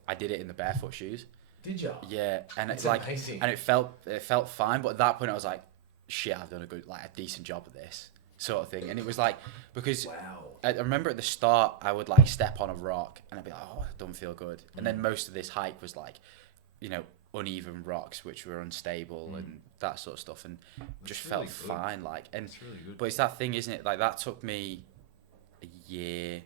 I did it in the barefoot shoes. Did you? Yeah, and it's like, amazing. and it felt fine, but at that point I was like, shit, I've done a decent job of this sort of thing. And it was like, because I remember at the start I would like step on a rock and I'd be like, oh, it doesn't feel good. And then most of this hike was like, you know, uneven rocks which were unstable and that sort of stuff, and just felt fine. Like, and but it's that thing, isn't it? Like, that took me a year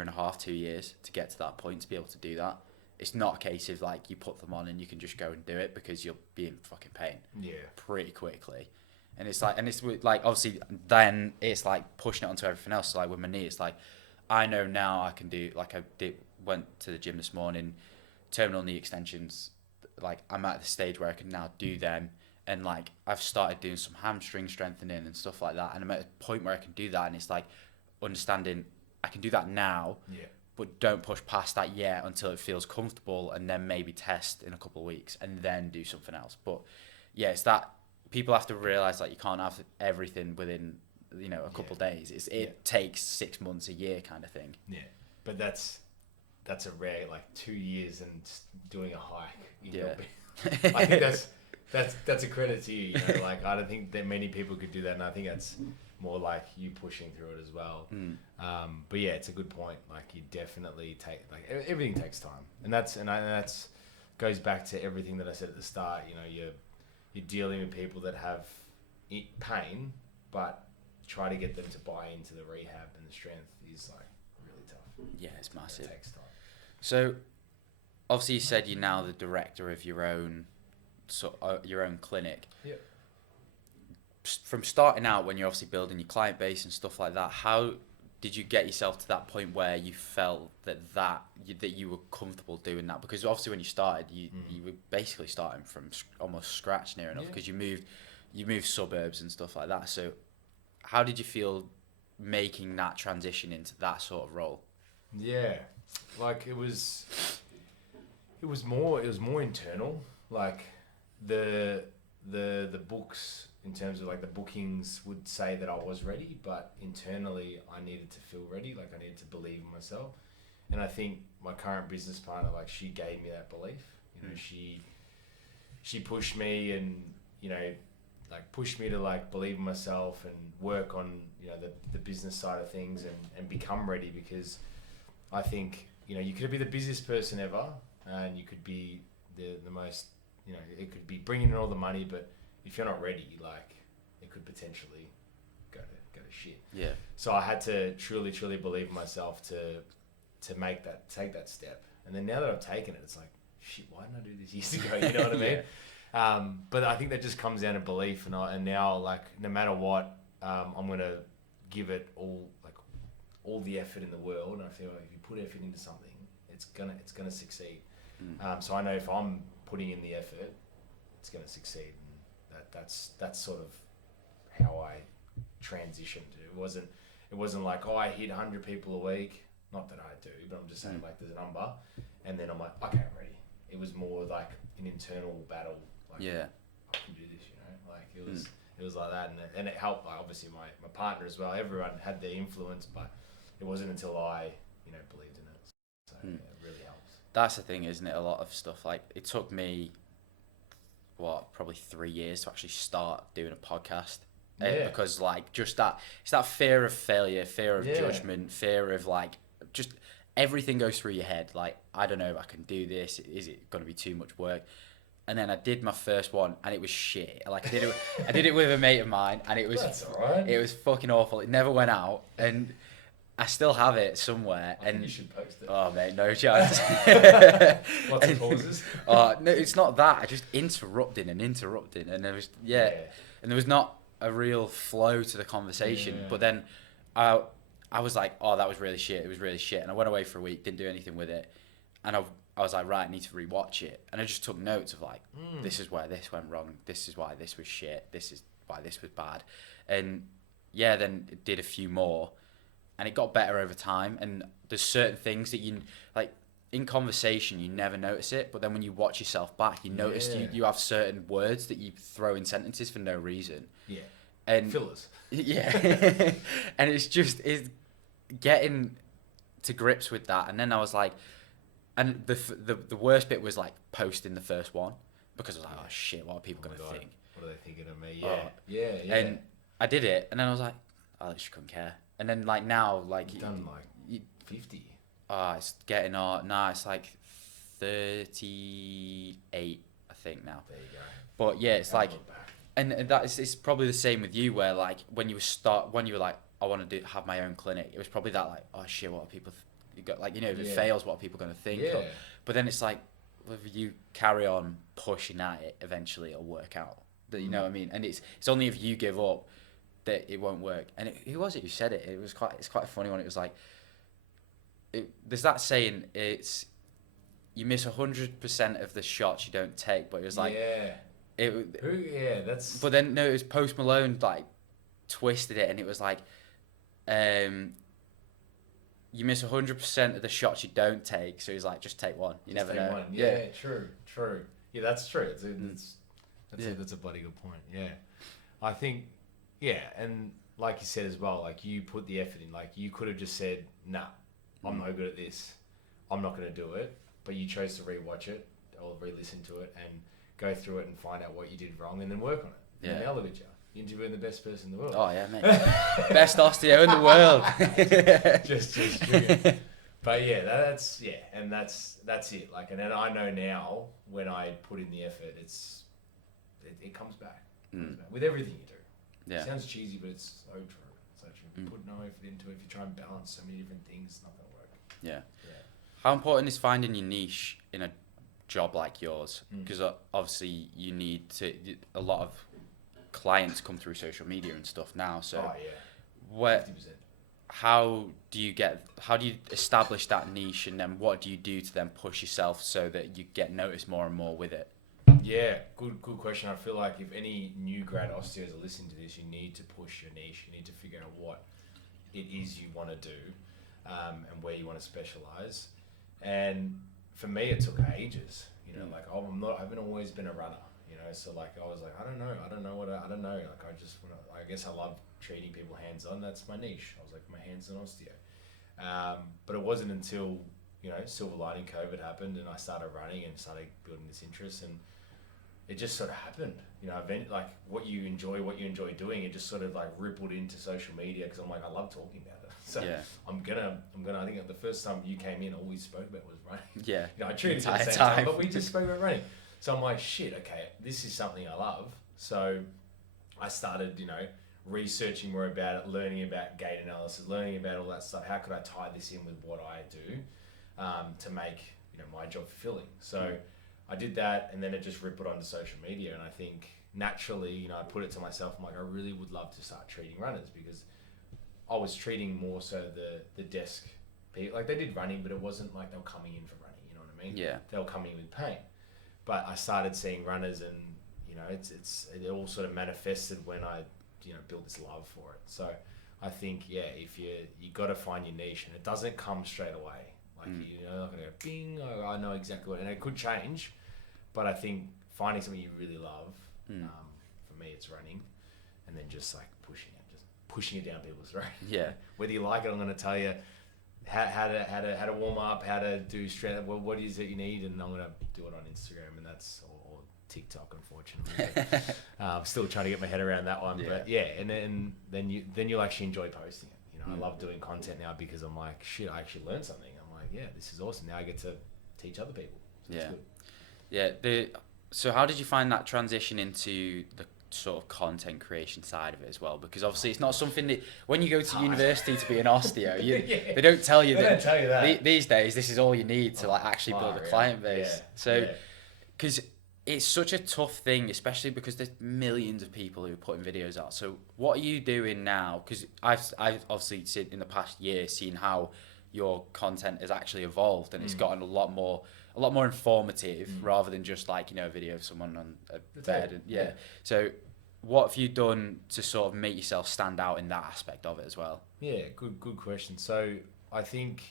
and a half, 2 years to get to that point, to be able to do that. It's not a case of like you put them on and you can just go and do it, because you'll be in fucking pain pretty quickly. And it's like, obviously then it's like pushing it onto everything else. So like with my knee, it's like, I know now I can do, like went to the gym this morning, terminal knee extensions. Like, I'm at the stage where I can now do them, and like I've started doing some hamstring strengthening and stuff like that, and I'm at a point where I can do that, and it's like understanding I can do that now, but don't push past that yet until it feels comfortable, and then maybe test in a couple of weeks and then do something else. But yeah, it's that people have to realize that you can't have everything within, you know, a couple of days. It takes 6 months, a year kind of thing. Yeah, but that's a rare, like 2 years and doing a hike. I think that's a credit to you. You know, like, I don't think that many people could do that, and I think that's more like you pushing through it as well. But yeah, it's a good point. Like, you definitely everything takes time, and that's goes back to everything that I said at the start. You know, you're dealing with people that have pain, but try to get them to buy into the rehab and the strength is like really tough. Yeah, it's massive. It takes time. So, obviously, you said you're now the director of your own clinic. Yeah. From starting out, when you're obviously building your client base and stuff like that, how did you get yourself to that point where you felt that you were comfortable doing that? Because obviously when you started, you were basically starting from almost scratch near enough, because you moved suburbs and stuff like that. So how did you feel making that transition into that sort of role? Yeah, like it was more internal. Like the books, in terms of like the bookings, would say that I was ready, but internally I needed to feel ready. Like, I needed to believe in myself. And I think my current business partner, like, she gave me that belief. You know, she pushed me, and, you know, like, pushed me to like believe in myself and work on, you know, the business side of things, and become ready. Because I think, you know, you could be the busiest person ever, and you could be the most, you know, it could be bringing in all the money, but if you're not ready, like, it could potentially go to shit. Yeah. So I had to truly believe in myself to take that step. And then now that I've taken it, it's like, shit, why didn't I do this years ago? You know what I mean? But I think that just comes down to belief, and now, like, no matter what, I'm gonna give it all the effort in the world. And I feel like if you put effort into something, it's gonna succeed. So I know if I'm putting in the effort, it's gonna succeed. That's sort of how I transitioned. It wasn't like, oh, I hit 100 people a week. Not that I do, but I'm just saying, like, there's a number, and then I'm like, okay, I'm ready. It was more like an internal battle. Like, I can do this, you know. Like, it was like that, and it helped. Like, obviously my partner as well. Everyone had their influence, but it wasn't until I, you know, believed in it. So yeah, it really helps. That's the thing, isn't it? A lot of stuff, like, it took me, probably 3 years to actually start doing a podcast. Because, like, just it's that fear of failure, fear of judgment, fear of, like, just everything goes through your head. Like, I don't know if I can do this. Is it going to be too much work? And then I did my first one, and it was shit. Like, I did it with a mate of mine, and it was That's all right. It was fucking awful. It never went out, and I still have it somewhere. I think you should post it. Oh, mate, no chance. Lots of pauses. No, it's not that. I just interrupting, and there was and there was not a real flow to the conversation. But then I was like, oh, that was really shit. It was really shit. And I went away for a week, didn't do anything with it. And I was like, right, I need to rewatch it. And I just took notes of like, this is where this went wrong. This is why this was shit. This is why this was bad. And yeah, then it did a few more. And it got better over time. And there's certain things that you, like, in conversation, you never notice it. But then when you watch yourself back, you notice you have certain words that you throw in sentences for no reason. Yeah. And fillers. Yeah. And it's getting to grips with that. And then I was like, and the worst bit was like posting the first one, because I was like, oh shit, what are people going to think? What are they thinking of me? Yeah. And I did it, and then I was like, I literally couldn't care. And then like now, like you've done like 50. It's getting now it's like 38, I think now. There you go. But yeah, it's like, and it's probably the same with you, where like when you were like, I want to have my own clinic, it was probably that like, oh shit, what are people you got, like, you know, if it fails, what are people going to think? Yeah. But then it's like, if you carry on pushing at it, eventually it'll work out. You know what I mean? And it's only if you give up that it won't work. And who was it who said it? It's quite a funny one. It was like, there's that saying, it's you miss 100% of the shots you don't take. But it was like, that's. But then no, it was Post Malone like twisted it, and it was like, you miss 100% of the shots you don't take. So he's like, just take one. You never know. One. Yeah, true. Yeah, that's true. That's a bloody good point. Yeah, I think. Yeah, and like you said as well, like you put the effort in. Like you could have just said, nah, I'm no good at this. I'm not going to do it. But you chose to rewatch it or re-listen to it and go through it and find out what you did wrong and then work on it. Yeah. And now look at you. You're interviewing the best person in the world. Oh, yeah, mate. Best osteo in the world. just But yeah, that's it. Like, and then I know now when I put in the effort, it comes back. With everything you do. Yeah. It sounds cheesy, but it's so true. So true. Put no effort into it. If you try and balance so many different things, it's not going to work. Yeah. How important is finding your niche in a job like yours? Because obviously you need to. A lot of clients come through social media and stuff now. So, 50%. How do you establish that niche, and then what do you do to then push yourself so that you get noticed more and more with it? Yeah, good question. I feel like if any new grad osteos are listening to this, you need to push your niche. You need to figure out what it is you want to do, and where you want to specialize. And for me, it took ages. You know, like I haven't always been a runner. You know, so like I was like, I don't know. Like I guess I love treating people hands on. That's my niche. I was like, my hands on osteo. But it wasn't until, you know, silver lining COVID happened and I started running and started building this interest, and it just sort of happened. You know, like what you enjoy doing, it just sort of like rippled into social media, because I'm like, I love talking about it. So I'm gonna. I think the first time you came in, all we spoke about was running. Yeah. You know, I treated it at the same time, but we just spoke about running. So I'm like, shit, okay, this is something I love. So I started, you know, researching more about it, learning about gait analysis, learning about all that stuff. How could I tie this in with what I do to make, you know, my job fulfilling? So I did that, and then it just rippled onto social media. And I think naturally, you know, I put it to myself, I'm like, I really would love to start treating runners, because I was treating more so the desk people. Like, they did running, but it wasn't like they were coming in for running, you know what I mean? Yeah. They were coming in with pain. But I started seeing runners, and, you know, it all sort of manifested when I, you know, built this love for it. So I think, yeah, if you got to find your niche, and it doesn't come straight away. Like, you're not going to go, bing, I know exactly what, and it could change. But I think finding something you really love, for me, it's running, and then just like pushing it down people's throat. Yeah. Whether you like it, I'm going to tell you how to warm up, how to do strength, what is it you need, and I'm going to do it on Instagram, and that's or TikTok, unfortunately. I'm still trying to get my head around that one, but yeah, and then you'll actually enjoy posting it. You know, I love doing content now, because I'm like, shit, I actually learned something. I'm like, yeah, this is awesome. Now I get to teach other people. So it's good. Yeah. So how did you find that transition into the sort of content creation side of it as well? Because obviously it's not something that when you go to university to be an osteo, they don't tell you that. These days, this is all you need to like actually build a client base. So, because it's such a tough thing, especially because there's millions of people who are putting videos out. So what are you doing now? Because I've obviously seen in the past year, seen how your content has actually evolved and it's gotten a lot more informative rather than just like, you know, a video of someone on a bed. And, yeah. So what have you done to sort of make yourself stand out in that aspect of it as well? Yeah, good question. So I think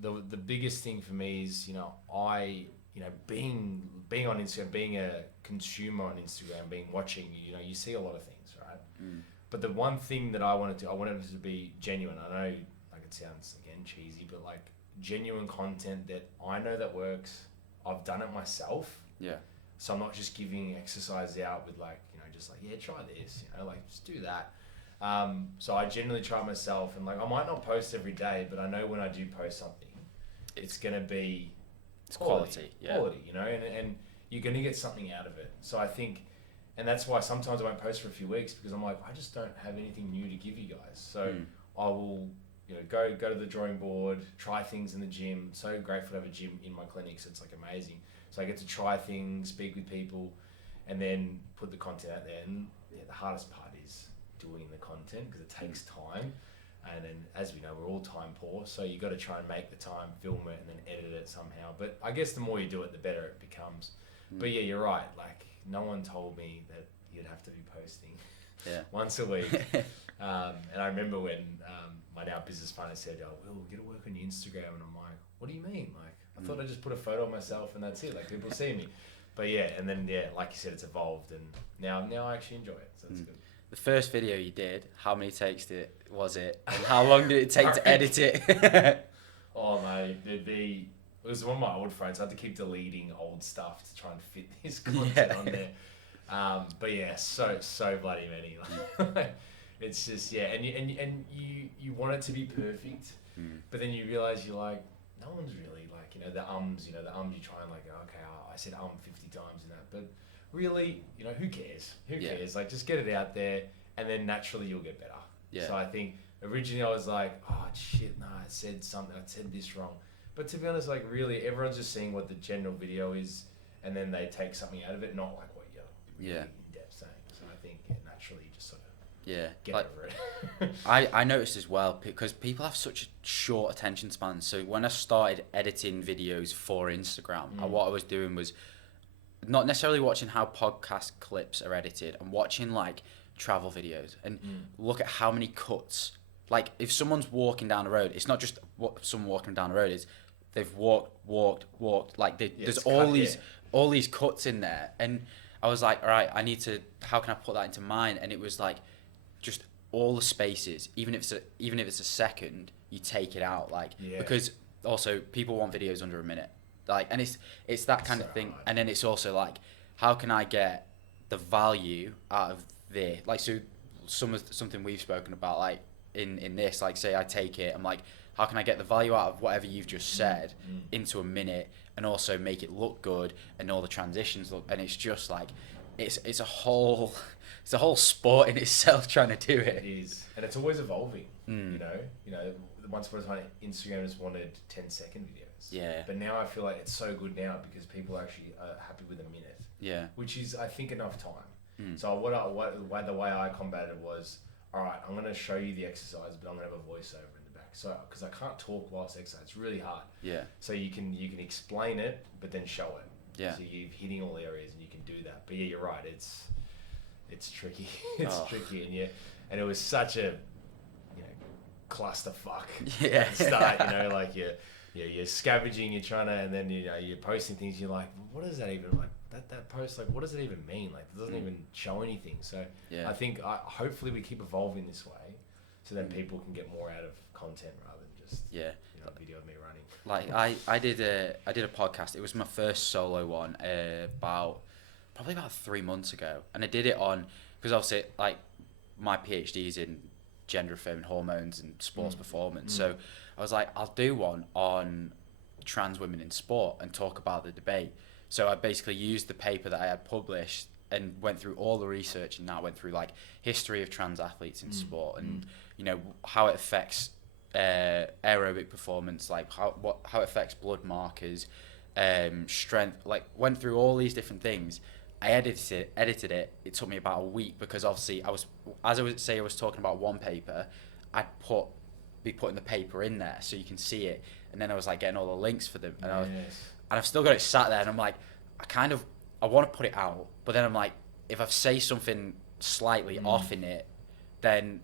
the biggest thing for me is, you know, being on Instagram, being a consumer on Instagram, watching, you know, you see a lot of things, right? But the one thing that I wanted it to be genuine. I know, like, it sounds again cheesy, but like genuine content that I know that works. I've done it myself. Yeah. So I'm not just giving exercise out with like, you know, just like, yeah, try this, you know, like just do that. So I generally try myself, and like I might not post every day, but I know when I do post something, it's gonna be quality, you know, and you're gonna get something out of it. So I think, and that's why sometimes I won't post for a few weeks, because I'm like, I just don't have anything new to give you guys. So I will, you know, go to the drawing board, try things in the gym. So grateful to have a gym in my clinic, so it's like amazing. So I get to try things, speak with people, and then put the content out there. And yeah, the hardest part is doing the content, because it takes time. And then, as we know, we're all time poor, so you got to try and make the time, film it, and then edit it somehow. But I guess the more you do it, the better it becomes. But yeah, you're right. Like, no one told me that you'd have to be posting once a week. And I remember when my now business partner said, "Oh, we'll get to work on your Instagram," and I'm like, "What do you mean? Like, I thought I just put a photo of myself and that's it. Like, people see me." But yeah, and then like you said, it's evolved, and now I actually enjoy it. So that's good. The first video you did, how many takes was it? And how long did it take to edit it? Oh, mate, it was one of my old friends. I had to keep deleting old stuff to try and fit this content on there. But yeah, so bloody many. It's just, yeah, and you want it to be perfect, but then you realize you're like, no one's really like, you know, the ums you try and like, okay, I said 50 times in that, but really, you know, who cares? Who cares? Like, just get it out there, and then naturally you'll get better. Yeah. So I think originally I was like, oh shit, no, I said this wrong. But to be honest, like, really, everyone's just seeing what the general video is, and then they take something out of it, not like what you're really in depth saying. So I think naturally you just sort of get over it. I noticed as well, because people have such a short attention span. So when I started editing videos for Instagram, what I was doing was not necessarily watching how podcast clips are edited. I'm watching like travel videos and look at how many cuts. Like, if someone's walking down the road, it's not just what someone walking down the road is. They've walked. Like, there's all these cuts in there, and I was like, all right, how can I put that into mine? And it was like, just all the spaces, even if it's a second, you take it out, like, because also people want videos under a minute. Like, and it's that kind of thing. Hard. And then it's also like, how can I get the value out of this? Like, so something we've spoken about, like in this, like, say I take it, I'm like, how can I get the value out of whatever you've just said into a minute, and also make it look good, and all the transitions look, and it's just like, it's a whole sport in itself trying to do it. It is, and it's always evolving. You know, once upon a time, Instagram just wanted 10-second videos. Yeah. But now I feel like it's so good now, because people actually are happy with a minute. Yeah. Which is, I think, enough time. So the way I combated it was, all right, I'm going to show you the exercise, but I'm going to have a voiceover in the back. So, because I can't talk whilst exercise, it's really hard. Yeah. So you can explain it, but then show it. Yeah. So you're hitting all areas, and you can do that. But yeah, you're right. It's tricky. It's tricky, and it was such a, you know, clusterfuck. Yeah. At the start, you know, like you're scavenging, you're trying to, and then, you know, you're posting things. You're like, what does that even, like, that post, like, what does it even mean? Like, it doesn't even show anything. So I think hopefully we keep evolving this way, so then people can get more out of content rather than just you know, a video of me running. Like, I did a podcast. It was my first solo one probably about 3 months ago, and I did it on, because obviously, like, my PhD is in gender affirming hormones and sports performance. So I was like, I'll do one on trans women in sport and talk about the debate. So I basically used the paper that I had published and went through all the research, and now went through like history of trans athletes in sport, and you know, how it affects aerobic performance, like how it affects blood markers, strength, like went through all these different things. I edited it. It took me about a week, because obviously I was talking about one paper, I'd put be putting the paper in there so you can see it, and then I was like getting all the links for them, and Yes. I've still got it sat there, and I'm like, I want to put it out, but then I'm like, if I say something slightly off in it, then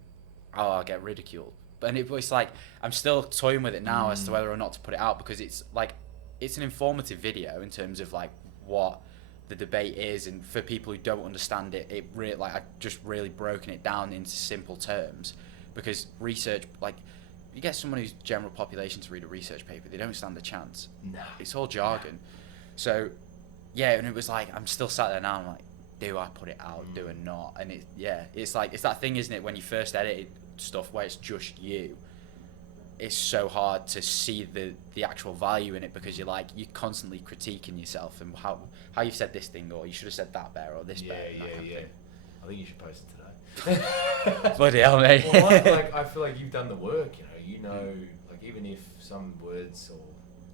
I'll get ridiculed. And it was like, I'm still toying with it now as to whether or not to put it out, because it's like, it's an informative video in terms of like what the debate is, and for people who don't understand it, it really, like, I just really broken it down into simple terms, because research, like, you get someone who's general population to read a research paper, they don't stand a chance. No. It's all jargon. So, yeah, and it was like, I'm still sat there now, I'm like, do I put it out, do I not? And it's like, it's that thing, isn't it, when you first edited stuff where it's just you, it's so hard to see the actual value in it, because you're constantly critiquing yourself and how you've said this thing, or you should have said that better, or this better. Yeah. I think you should post it today. Bloody hell, mate. Well, I feel like you've done the work, you know, like, even if some words or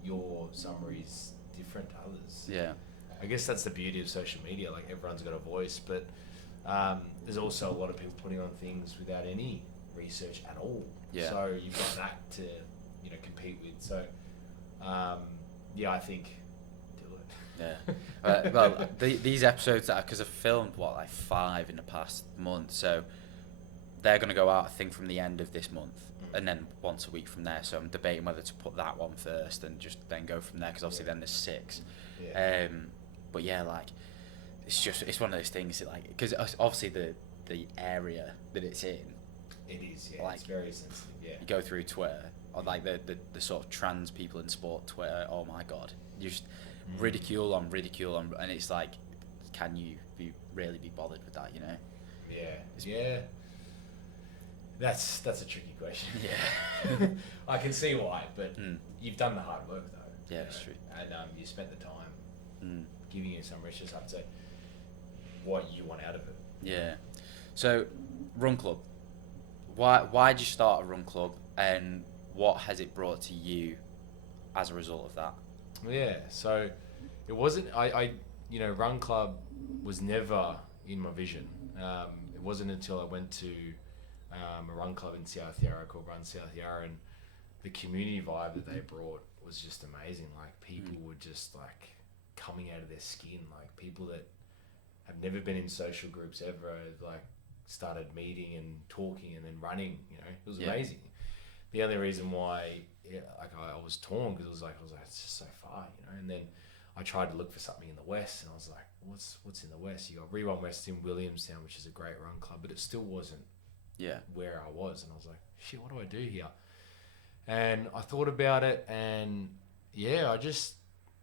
your summary is different to others. Yeah. I guess that's the beauty of social media, like, everyone's got a voice, but there's also a lot of people putting on things without any research at all. Yeah. So you've got that to, you know, compete with. So, I think do it. Yeah. Well, these episodes, because I've filmed, 5 in the past month, so they're going to go out, I think, from the end of this month, and then once a week from there. So I'm debating whether to put that one first and just then go from there, because obviously then there's 6. Yeah. But yeah, like, it's one of those things, like, because obviously the area that it's in, It is, yeah. Like, it's very sensitive, yeah. you go through Twitter, or like the sort of trans people in sport Twitter, oh my god, you just ridicule on, and it's like, can you really be bothered with that, you know? Yeah. That's a tricky question. Yeah. I can see why, but you've done the hard work, though. Yeah, that's true. And you spent the time giving you some research up to what you want out of it. Yeah. So, Run Club. Why did you start a run club, and what has it brought to you as a result of that? Yeah, so it wasn't, Run Club was never in my vision. It wasn't until I went to a run club in South Yarra called Run South Yarra, and the community vibe that they brought was just amazing. Like, people were just like coming out of their skin, like people that have never been in social groups ever, like, started meeting and talking and then running, you know, it was amazing. The only reason why, I was torn, because I was like, it's just so far, you know, and then I tried to look for something in the West, and I was like, what's in the West? You got Run WST in Williamstown, which is a great run club, but it still wasn't where I was, and I was like, shit, what do I do here? And I thought about it, and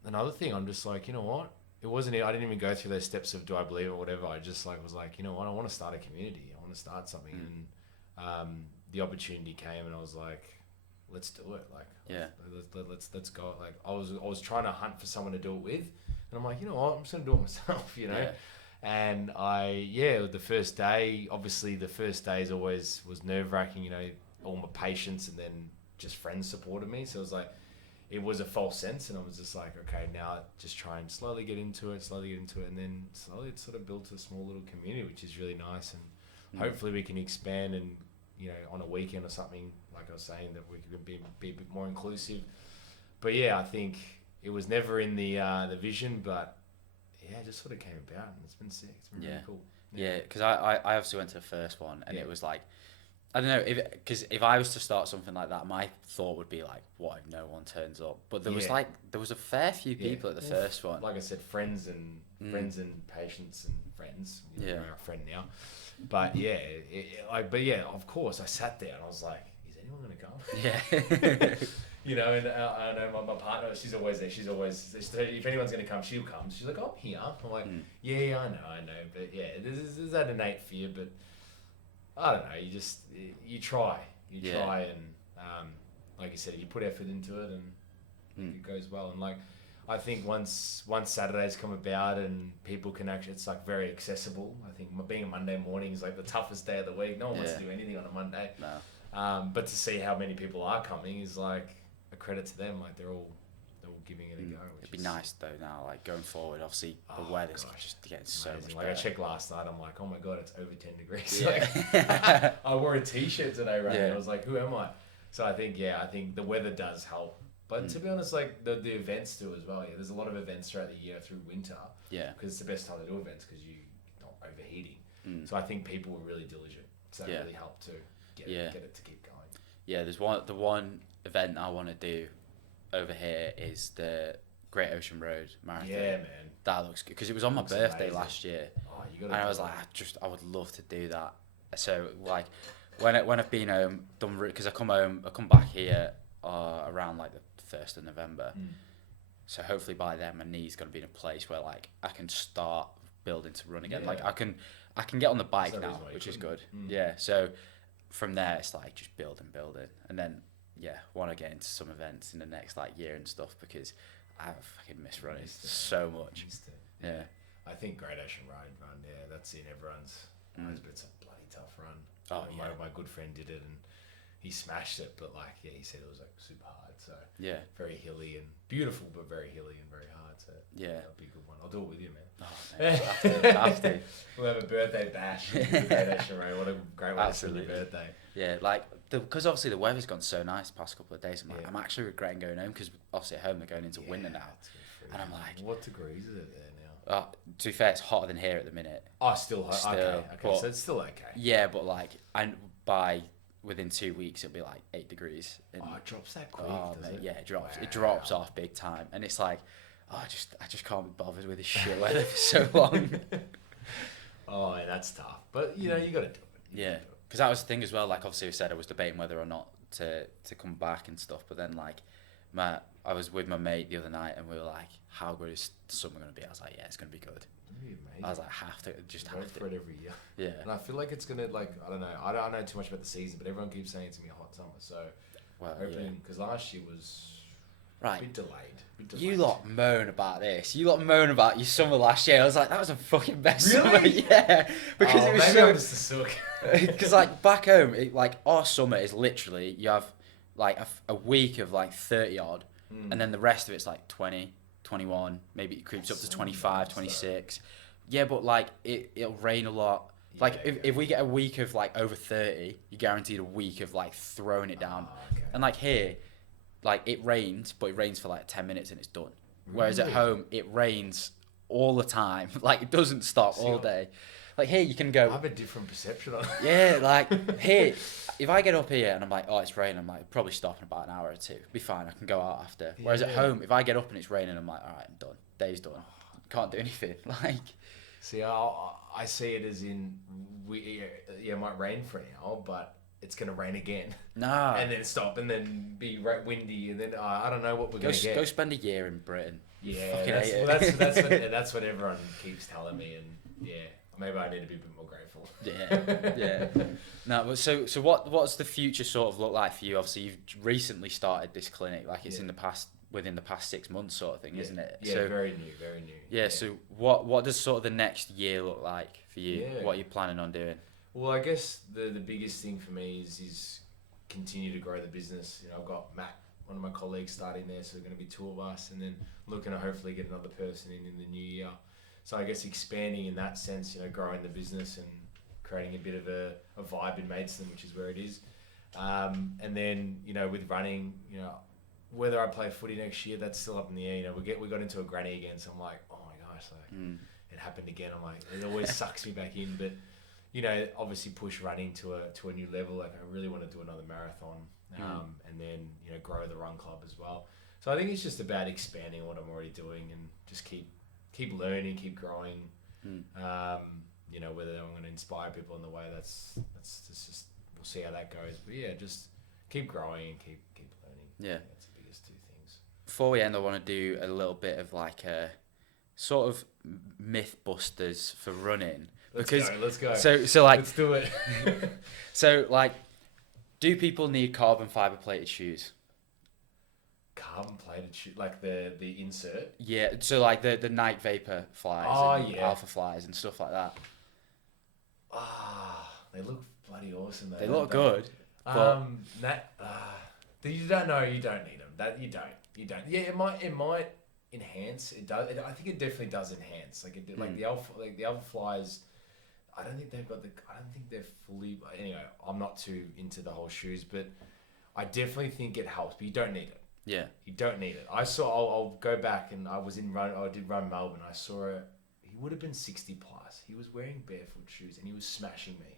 another thing, I'm just like, you know what? I didn't even go through those steps of do I believe it or whatever. I just was like, you know what? I want to start a community. I want to start something. And the opportunity came, and I was like, let's do it. Like, let's go. Like, I was trying to hunt for someone to do it with, and I'm like, you know what? I'm just going to do it myself, you know? Yeah. And the first day, obviously the first day was nerve wracking, you know, all my patients and then just friends supported me. So it was like, it was a false sense, and I was just like, okay, now just try and slowly get into it, and then slowly it sort of built a small little community, which is really nice, and hopefully we can expand, and, you know, on a weekend or something, like I was saying, that we could be a bit more inclusive. But yeah, I think it was never in the vision, but it just sort of came about, and it's been sick. It's been really cool. Yeah, because I obviously went to the first one, and it was like, I don't know, because if I was to start something like that, my thought would be like, what if no one turns up? But there was a fair few people at the first one. Like I said, friends and patients and friends. You're our friend now. But of course, I sat there and I was like, is anyone going to come? Yeah. You know, and I know my partner, she's always there. She's always, if anyone's going to come, she'll come. She's like, oh, I'm here. I'm like, yeah, I know. But yeah, there's that innate fear, but I don't know, you try, and like you said, you put effort into it, and it goes well. And like, I think once Saturdays come about and people can actually, it's like very accessible. I think being a Monday morning is like the toughest day of the week. No one wants to do anything on a Monday. No. But to see how many people are coming is like a credit to them. Like, they're all giving it a go. It'd be nice though now, like going forward, obviously the weather's just getting so much better. Like, I checked last night, I'm like, oh my god, it's over 10 degrees. Yeah. Like, I wore a t-shirt today, right? And I was like, who am I? So I think the weather does help. But to be honest, like the events do as well. Yeah, there's a lot of events throughout the year through winter. Yeah. Because it's the best time to do events because you're not overheating. So I think people were really diligent. So that really helped to get it to keep going. Yeah, the one event I want to do over here is the Great Ocean Road Marathon. Yeah, man. That looks good because it was on my birthday last year. Oh, you got. And I was like, I would love to do that. So like, when I've been home, because I come back here around like the 1st of November. So hopefully by then my knee's gonna be in a place where like I can start building to run again. Like I can get on the bike now, which is good. Yeah. So from there it's like just building, and then want to get into some events in the next like year and stuff because I fucking miss running so much. Yeah. I think Great Ocean Road run, that's in everyone's. But it's a bloody tough run. Oh, yeah. My good friend did it and he smashed it, but like he said it was like super hard. So very hilly and beautiful, but very hilly and very hard. So that'll be a good one. I'll do it with you, man. Oh, man, have to. We'll have a birthday bash. Great Ocean Road. What a great way to spend your birthday. Yeah, like because obviously the weather's gone so nice the past couple of days. I'm actually regretting going home because obviously at home they're going into winter now, and I'm like, what degrees is it there now? To be fair, it's hotter than here at the minute. Oh, still hot. Okay, so it's still okay. Yeah, but like, and within 2 weeks it'll be like 8 degrees. It drops that quick, does it? Yeah, it drops. Wow. It drops off big time, and it's like, I just can't be bothered with this shit weather for so long. Oh, that's tough. But you got to do it. Yeah, because that was the thing as well. Like obviously, I said I was debating whether or not to come back and stuff. But then like, I was with my mate the other night, and we were like, "How good is the summer going to be?" I was like, "Yeah, it's going to be good." I was like, have to. Go for it every year. Yeah. And I feel like it's gonna I don't know. I don't know too much about the season, but everyone keeps saying it's gonna be a hot summer. So hoping because last year was a bit delayed. You lot moan about this. You lot moan about your summer last year. I was like, that was a fucking best really? summer. Yeah, because it was maybe so. I'm just a sook. Because like back home, our summer is literally you have like a week of like 30 odd, and then the rest of it's like 20, 21, maybe it creeps up to 25, 26. Yeah, but like it'll rain a lot. Like if we get a week of like over 30, you're guaranteed a week of like throwing it down. And like here, like it rains, but it rains for like 10 minutes and it's done. Whereas at home, it rains all the time. Like it doesn't stop all day. Like here, you can go. I have a different perception on it. Yeah, like here, if I get up here and I'm like, oh, it's raining, I'm like, probably stop in about an hour or two. Be fine, I can go out after. Whereas at home, if I get up and it's raining, I'm like, all right, I'm done. Day's done. Can't do anything. Like. See, I see it as in it might rain for an hour, but it's gonna rain again. Nah. And then stop, and then be windy, and then I don't know what we're gonna get. Go spend a year in Britain. Yeah, that's what everyone keeps telling me, and maybe I need to be a bit more grateful. Yeah. No, but so what's the future sort of look like for you? Obviously, you've recently started this clinic, like it's within the past 6 months sort of thing, isn't it? Yeah, so, very new. Yeah, so what does sort of the next year look like for you? Yeah. What are you planning on doing? Well, I guess the biggest thing for me is continue to grow the business. I've got Matt, one of my colleagues, starting there, so there's going to be 2 of us, and then looking to hopefully get another person in the new year. So I guess expanding in that sense, growing the business and creating a bit of a vibe in Maidstone, which is where it is. And then, with running, whether I play footy next year, that's still up in the air. We got into a granny again, so I'm like, oh my gosh, it happened again. I'm like, it always sucks me back in, but obviously push running to a new level. Like I really want to do another marathon, and then grow the run club as well. So I think it's just about expanding what I'm already doing and just keep learning, keep growing. Whether I'm going to inspire people in the way that's just we'll see how that goes. But yeah, just keep growing and keep learning. Yeah. That's the biggest 2 things. Before we end, I want to do a little bit of like a sort of myth busters for running. Let's go. So like, let's do it. So like, do people need carbon fiber plated shoes? Carbon plated shoe, like the insert? Yeah, so like the Nike Vapor flies and Alpha flies and stuff like that. They look bloody awesome though. They look good. You don't know, you don't need them. That you don't. Yeah, it might enhance. It does. I think it definitely does enhance. Like the Alpha flies. I don't think they're fully. Anyway, I'm not too into the whole shoes, but I definitely think it helps, but you don't need it. Yeah. You don't need it. I'll go back, and I did run Melbourne. I saw it. He would have been 60 plus. He was wearing barefoot shoes and he was smashing me.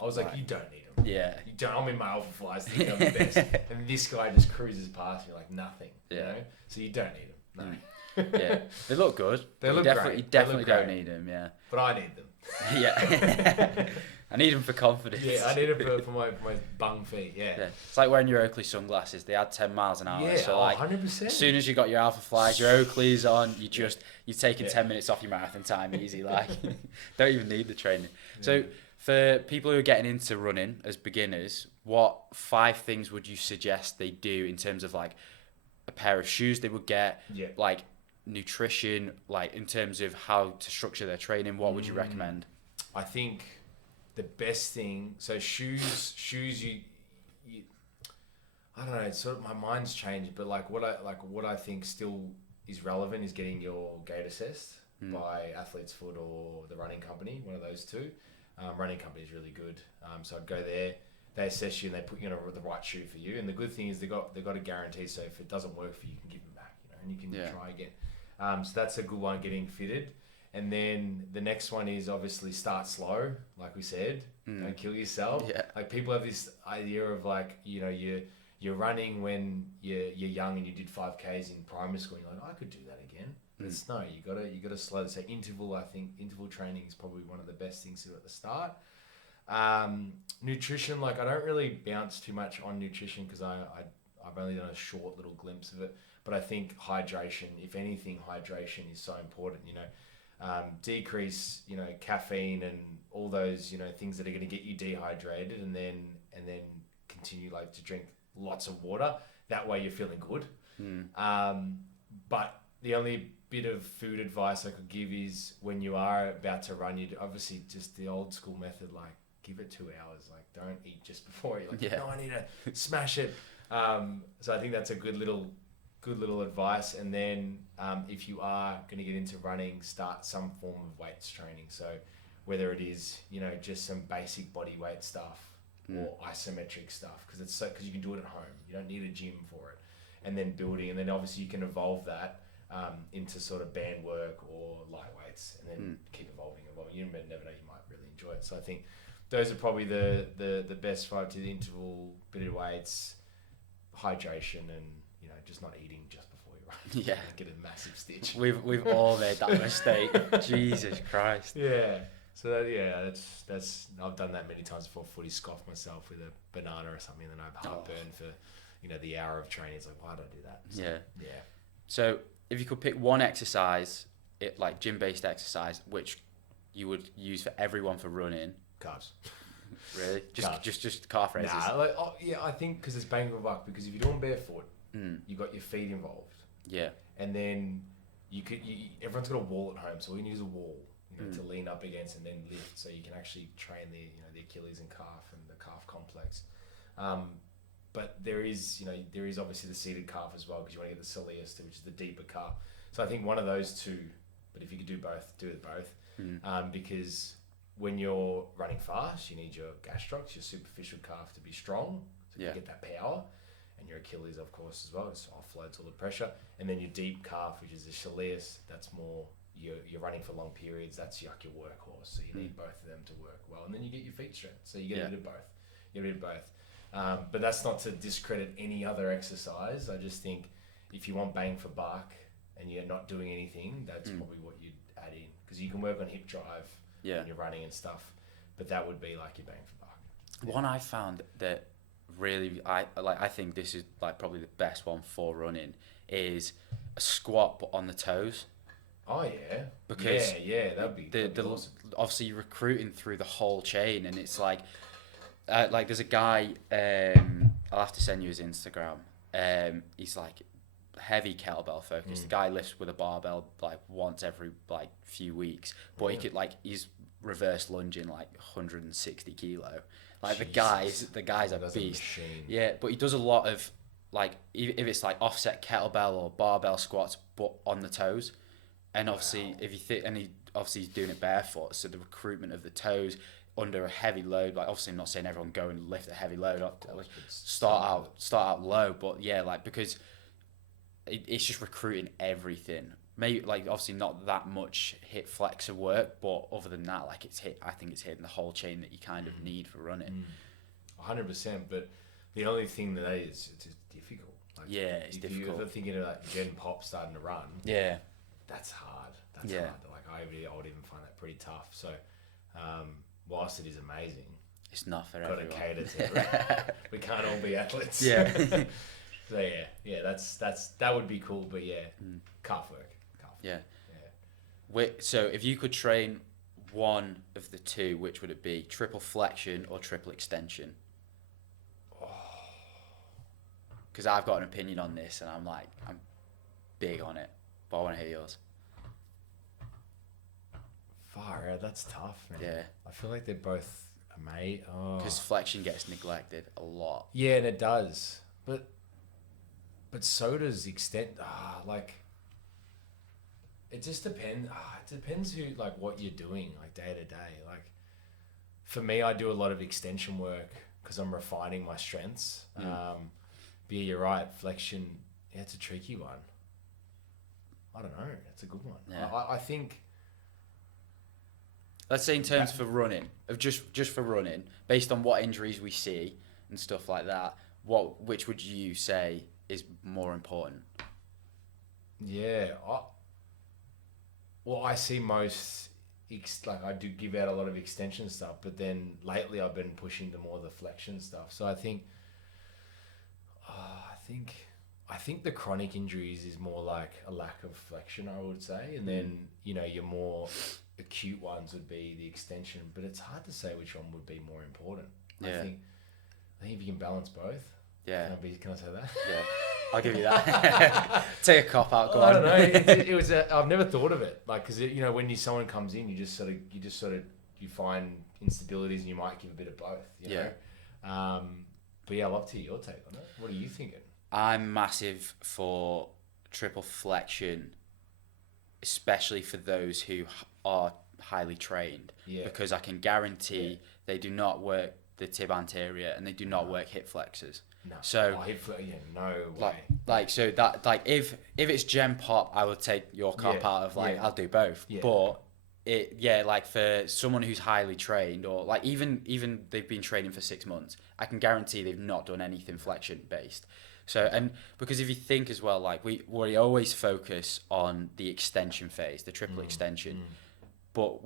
I was like, you don't need them. Yeah. You don't. I'm in my Alpha Flies thinking I'm the best. And this guy just cruises past me like nothing. Yeah. You know? So you don't need them. No. Yeah, they look good. They look great. great. You definitely They look don't great. need them, yeah. But I need them. Yeah. I need them for confidence. Yeah, I need them for my bung feet, yeah. It's like wearing your Oakley sunglasses. They add 10 miles an hour. Yeah, so like, 100%. as soon as you got your Alpha Flies, your Oakleys on, you're taking 10 minutes off your marathon time easy. Like, don't even need the training. Yeah. So for people who are getting into running as beginners, what 5 things would you suggest they do in terms of like a pair of shoes they would get, like nutrition, like in terms of how to structure their training? What would you recommend? I think the best thing, so shoes you I don't know, it's sort of, my mind's changed, but what I think still is relevant is getting your gait assessed by Athlete's Foot or the running company, one of those two. Running company is really good. So I'd go there, they assess you and they put you on the right shoe for you. And the good thing is they've got a guarantee, so if it doesn't work for you, you can give them back, and you can try again. So that's a good one, getting fitted. And then the next one is obviously start slow, like we said. Don't kill yourself. Yeah. Like people have this idea of like, you're running when you're young and you did 5Ks in primary school and you're like, I could do that again. But it's no, you gotta slow. So I think interval training is probably one of the best things to do at the start. Nutrition, like I don't really bounce too much on nutrition because I've only done a short little glimpse of it. But I think hydration, if anything, hydration is so important, decrease, caffeine and all those, things that are going to get you dehydrated, and then continue like to drink lots of water. That way you're feeling good. But the only bit of food advice I could give is when you are about to run, you'd obviously just the old school method, like give it 2 hours, like don't eat just before you no, I need to smash it. So I think that's a good little advice. And then if you are going to get into running, start some form of weights training. So whether it is, just some basic body weight stuff or isometric stuff, because you can do it at home. You don't need a gym for it. And then building, and then obviously you can evolve that into sort of band work or light weights, and then keep evolving. You never know, you might really enjoy it. So I think those are probably the best 5 to the interval, bit of weights, hydration, and just not eating just before you run. Yeah. Get a massive stitch. We've all made that mistake. Jesus Christ. Yeah. So that's I've done that many times before. Fully scoffed myself with a banana or something, and then I've heartburn for the hour of training. It's like, why did I do that? So, yeah. So if you could pick one exercise, like gym-based exercise, which you would use for everyone for running. Carbs. Really? Just calf raises? Nah, I think because it's bang for the buck, because if you're doing barefoot, you got your feet involved. Yeah. And then everyone's got a wall at home, so we can use a wall to lean up against and then lift, so you can actually train the Achilles and calf and the calf complex. But there is obviously the seated calf as well, because you want to get the soleus, which is the deeper calf. So I think one of those two, but if you could do both, do it both. Because when you're running fast, you need your gastrocs, your superficial calf, to be strong, so you get that power, and your Achilles, of course, as well, just offloads all the pressure. And then your deep calf, which is the soleus, that's more, you're running for long periods, that's like your workhorse, so you need both of them to work well. And then you get your feet strength, so you get a bit of both. You get a bit of both. But that's not to discredit any other exercise. I just think if you want bang for buck and you're not doing anything, that's probably what you'd add in, because you can work on hip drive when you're running and stuff, but that would be like your bang for buck. One I found that really I think this is like probably the best one for running is a squat but on the toes. Oh yeah, because that'd be awesome. Obviously you're recruiting through the whole chain, and it's like there's a guy, I'll have to send you his Instagram. He's like heavy kettlebell focused. The guy lifts with a barbell like once every like few weeks, but he's reverse lunging like 160 kilo. Like Jesus. the guy's a beast. Yeah, but he does a lot of like, if it's like offset kettlebell or barbell squats, but on the toes. And obviously, he's doing it barefoot, so the recruitment of the toes, under a heavy load. Like obviously I'm not saying everyone go and lift a heavy load. Start out low, but yeah, like because it's just recruiting everything. Maybe like obviously not that much hip flexor work, but other than that, like I think it's hitting the whole chain that you kind of need for running. 100%. But the only thing that is it's difficult. Like, yeah, it's difficult. If you're thinking of like Gen Pop starting to run, yeah, that's hard. That's hard. Like I would even find that pretty tough. So, whilst it is amazing, it's not for everyone. Got to cater to it. We can't all be athletes. Yeah. So that would be cool. But yeah, calf work. Yeah. So if you could train one of the two, which would it be? Triple flexion or triple extension? Because I've got an opinion on this, and I'm big on it, but I want to hear yours. Far out, that's tough, man. Yeah. I feel like they're both amazing. Because flexion gets neglected a lot. Yeah, and it does, but so does extent. Like. It just depends. It depends who, like, what you're doing, like, day to day. Like, for me, I do a lot of extension work because I'm refining my strengths. But yeah, you're right. Flexion, yeah, it's a tricky one. I don't know. It's a good one. Yeah. I think. Let's say in terms for running, of just for running, based on what injuries we see and stuff like that, which would you say is more important? Yeah, I see most, I do give out a lot of extension stuff, but then lately I've been pushing to more the flexion stuff. So I think the chronic injuries is more like a lack of flexion, I would say. And then, your more acute ones would be the extension, but it's hard to say which one would be more important. Yeah. I think if you can balance both. Yeah. Can I say that? Yeah. I'll give you that. Take a cop out. Go I on. don't know. It was. I've never thought of it. Like, because when someone comes in, you find instabilities, and you might give a bit of both. You know? But yeah, I'd love to hear your take on it. What are you thinking? I'm massive for triple flexion, especially for those who are highly trained. Yeah. Because I can guarantee they do not work the tib anterior and they do not work hip flexors. No. So no way. If it's Gen Pop, I would take your cop out of I'll do both. Yeah. But for someone who's highly trained or like even they've been training for 6 months, I can guarantee they've not done anything flexion based. So and because if you think as well, like we always focus on the extension phase, the triple extension. But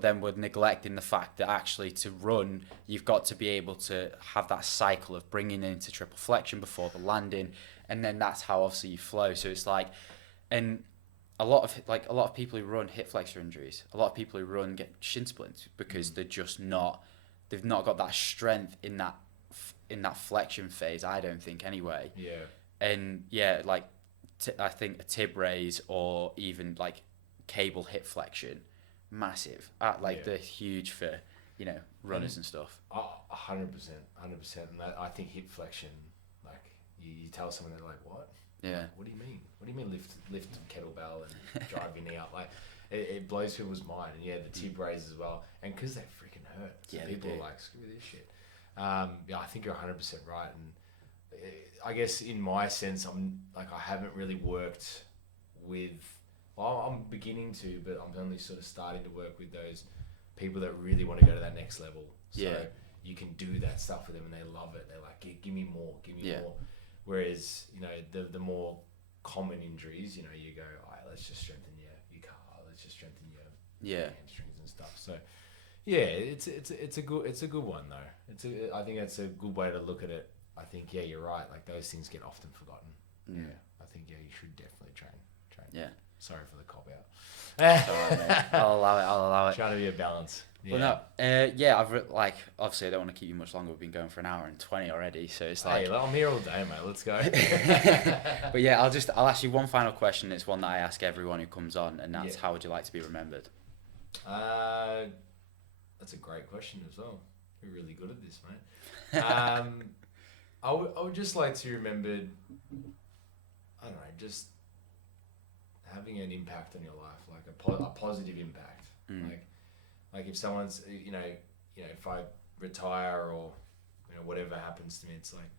then we're neglecting the fact that actually to run, you've got to be able to have that cycle of bringing into triple flexion before the landing, and then that's how obviously you flow. So it's like, and a lot of people who run hip flexor injuries, a lot of people who run get shin splints because they've not got that strength in that flexion phase. I don't think anyway. Yeah. And yeah, I think a tib raise or even like cable hip flexion, massive. They're huge for runners and stuff. 100%, 100%. And I think hip flexion, like you tell someone, they're like, what? Yeah. Like, what do you mean? What do you mean lift kettlebell and drive your knee up? Like it blows people's mind. And yeah, the tib raise as well. And because they freaking hurt. So people are like, screw this shit. I think you're 100% right. And I guess in my sense, I haven't really worked with. Well, I'm beginning to, but I'm only sort of starting to work with those people that really want to go to that next level. So you can do that stuff with them and they love it. They're like, give me more, more. Whereas, the more common injuries, you go, all right, let's just strengthen your car, let's just strengthen your hamstrings and stuff. So yeah, it's a good one though. I think that's a good way to look at it. I think, you're right. Like those things get often forgotten. Yeah. I think, you should definitely train. Yeah. Sorry for the cop out. Sorry, I'll allow it. Trying to be a balance. Yeah. Well, no, I've obviously I don't want to keep you much longer. We've been going for an hour and 20 already, so it's like. Hey, I'm here all day, mate. Let's go. But yeah, I'll ask you one final question. It's one that I ask everyone who comes on, and that's how would you like to be remembered? That's a great question as well. You're really good at this, mate. I would just like to be remembered. I don't know, just having an impact on your life, like a positive impact. Like Like if someone's, if I retire or, whatever happens to me, it's like,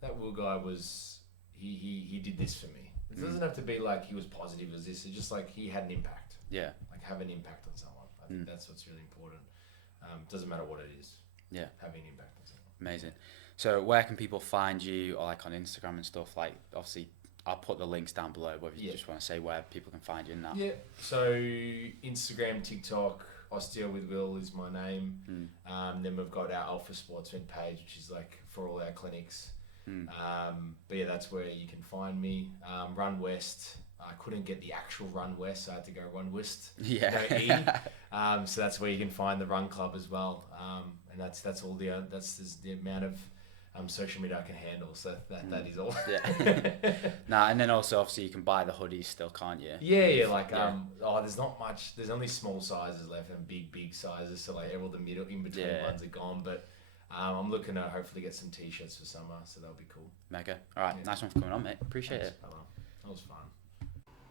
that Will guy was, he did this for me. It doesn't have to be like he was positive as this. It's just like he had an impact. Yeah. Like have an impact on someone. I think that's what's really important. Doesn't matter what it is. Yeah. Having an impact on someone. Amazing. So where can people find you, or like on Instagram and stuff? Like obviously I'll put the links down below, but if you just want to say where people can find you in that. Yeah. So Instagram, TikTok, Osteo with Will is my name. Then we've got our Alpha Sportsman page, which is like for all our clinics. But yeah, that's where you can find me. Run West. I couldn't get the actual Run West, so I had to go Run West. Yeah. Go E. So that's where you can find the Run Club as well. And that's all that's the amount of social media I can handle. So that is all. Yeah. And then also obviously you can buy the hoodies still, can't you? Yeah. There's not much. There's only small sizes left and big sizes. So like all the middle in between ones are gone, but. I'm looking to hopefully get some t-shirts for summer, so that'll be cool. Mega. All right, nice one for coming on, mate. Appreciate it. That was fun.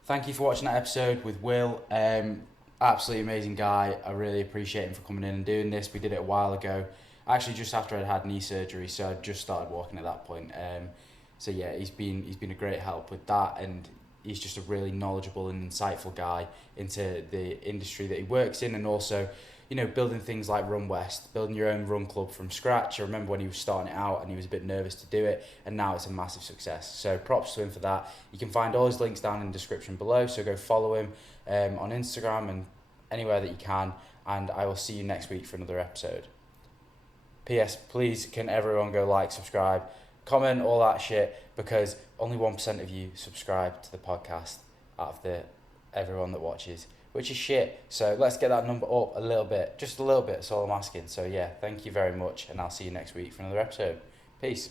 Thank you for watching that episode with Will. Absolutely amazing guy. I really appreciate him for coming in and doing this. We did it a while ago, actually just after I'd had knee surgery, so I just started walking at that point. So yeah, he's been a great help with that, and he's just a really knowledgeable and insightful guy into the industry that he works in, and also building things like Run West, building your own run club from scratch. I remember when he was starting it out and he was a bit nervous to do it, and now it's a massive success. So props to him for that. You can find all his links down in the description below, so go follow him on Instagram and anywhere that you can, and I will see you next week for another episode. P.S. Please, can everyone go like, subscribe, comment, all that shit, because only 1% of you subscribe to the podcast out of everyone that watches, which is shit. So let's get that number up a little bit, just a little bit, that's all I'm asking. So yeah, thank you very much, and I'll see you next week for another episode. Peace.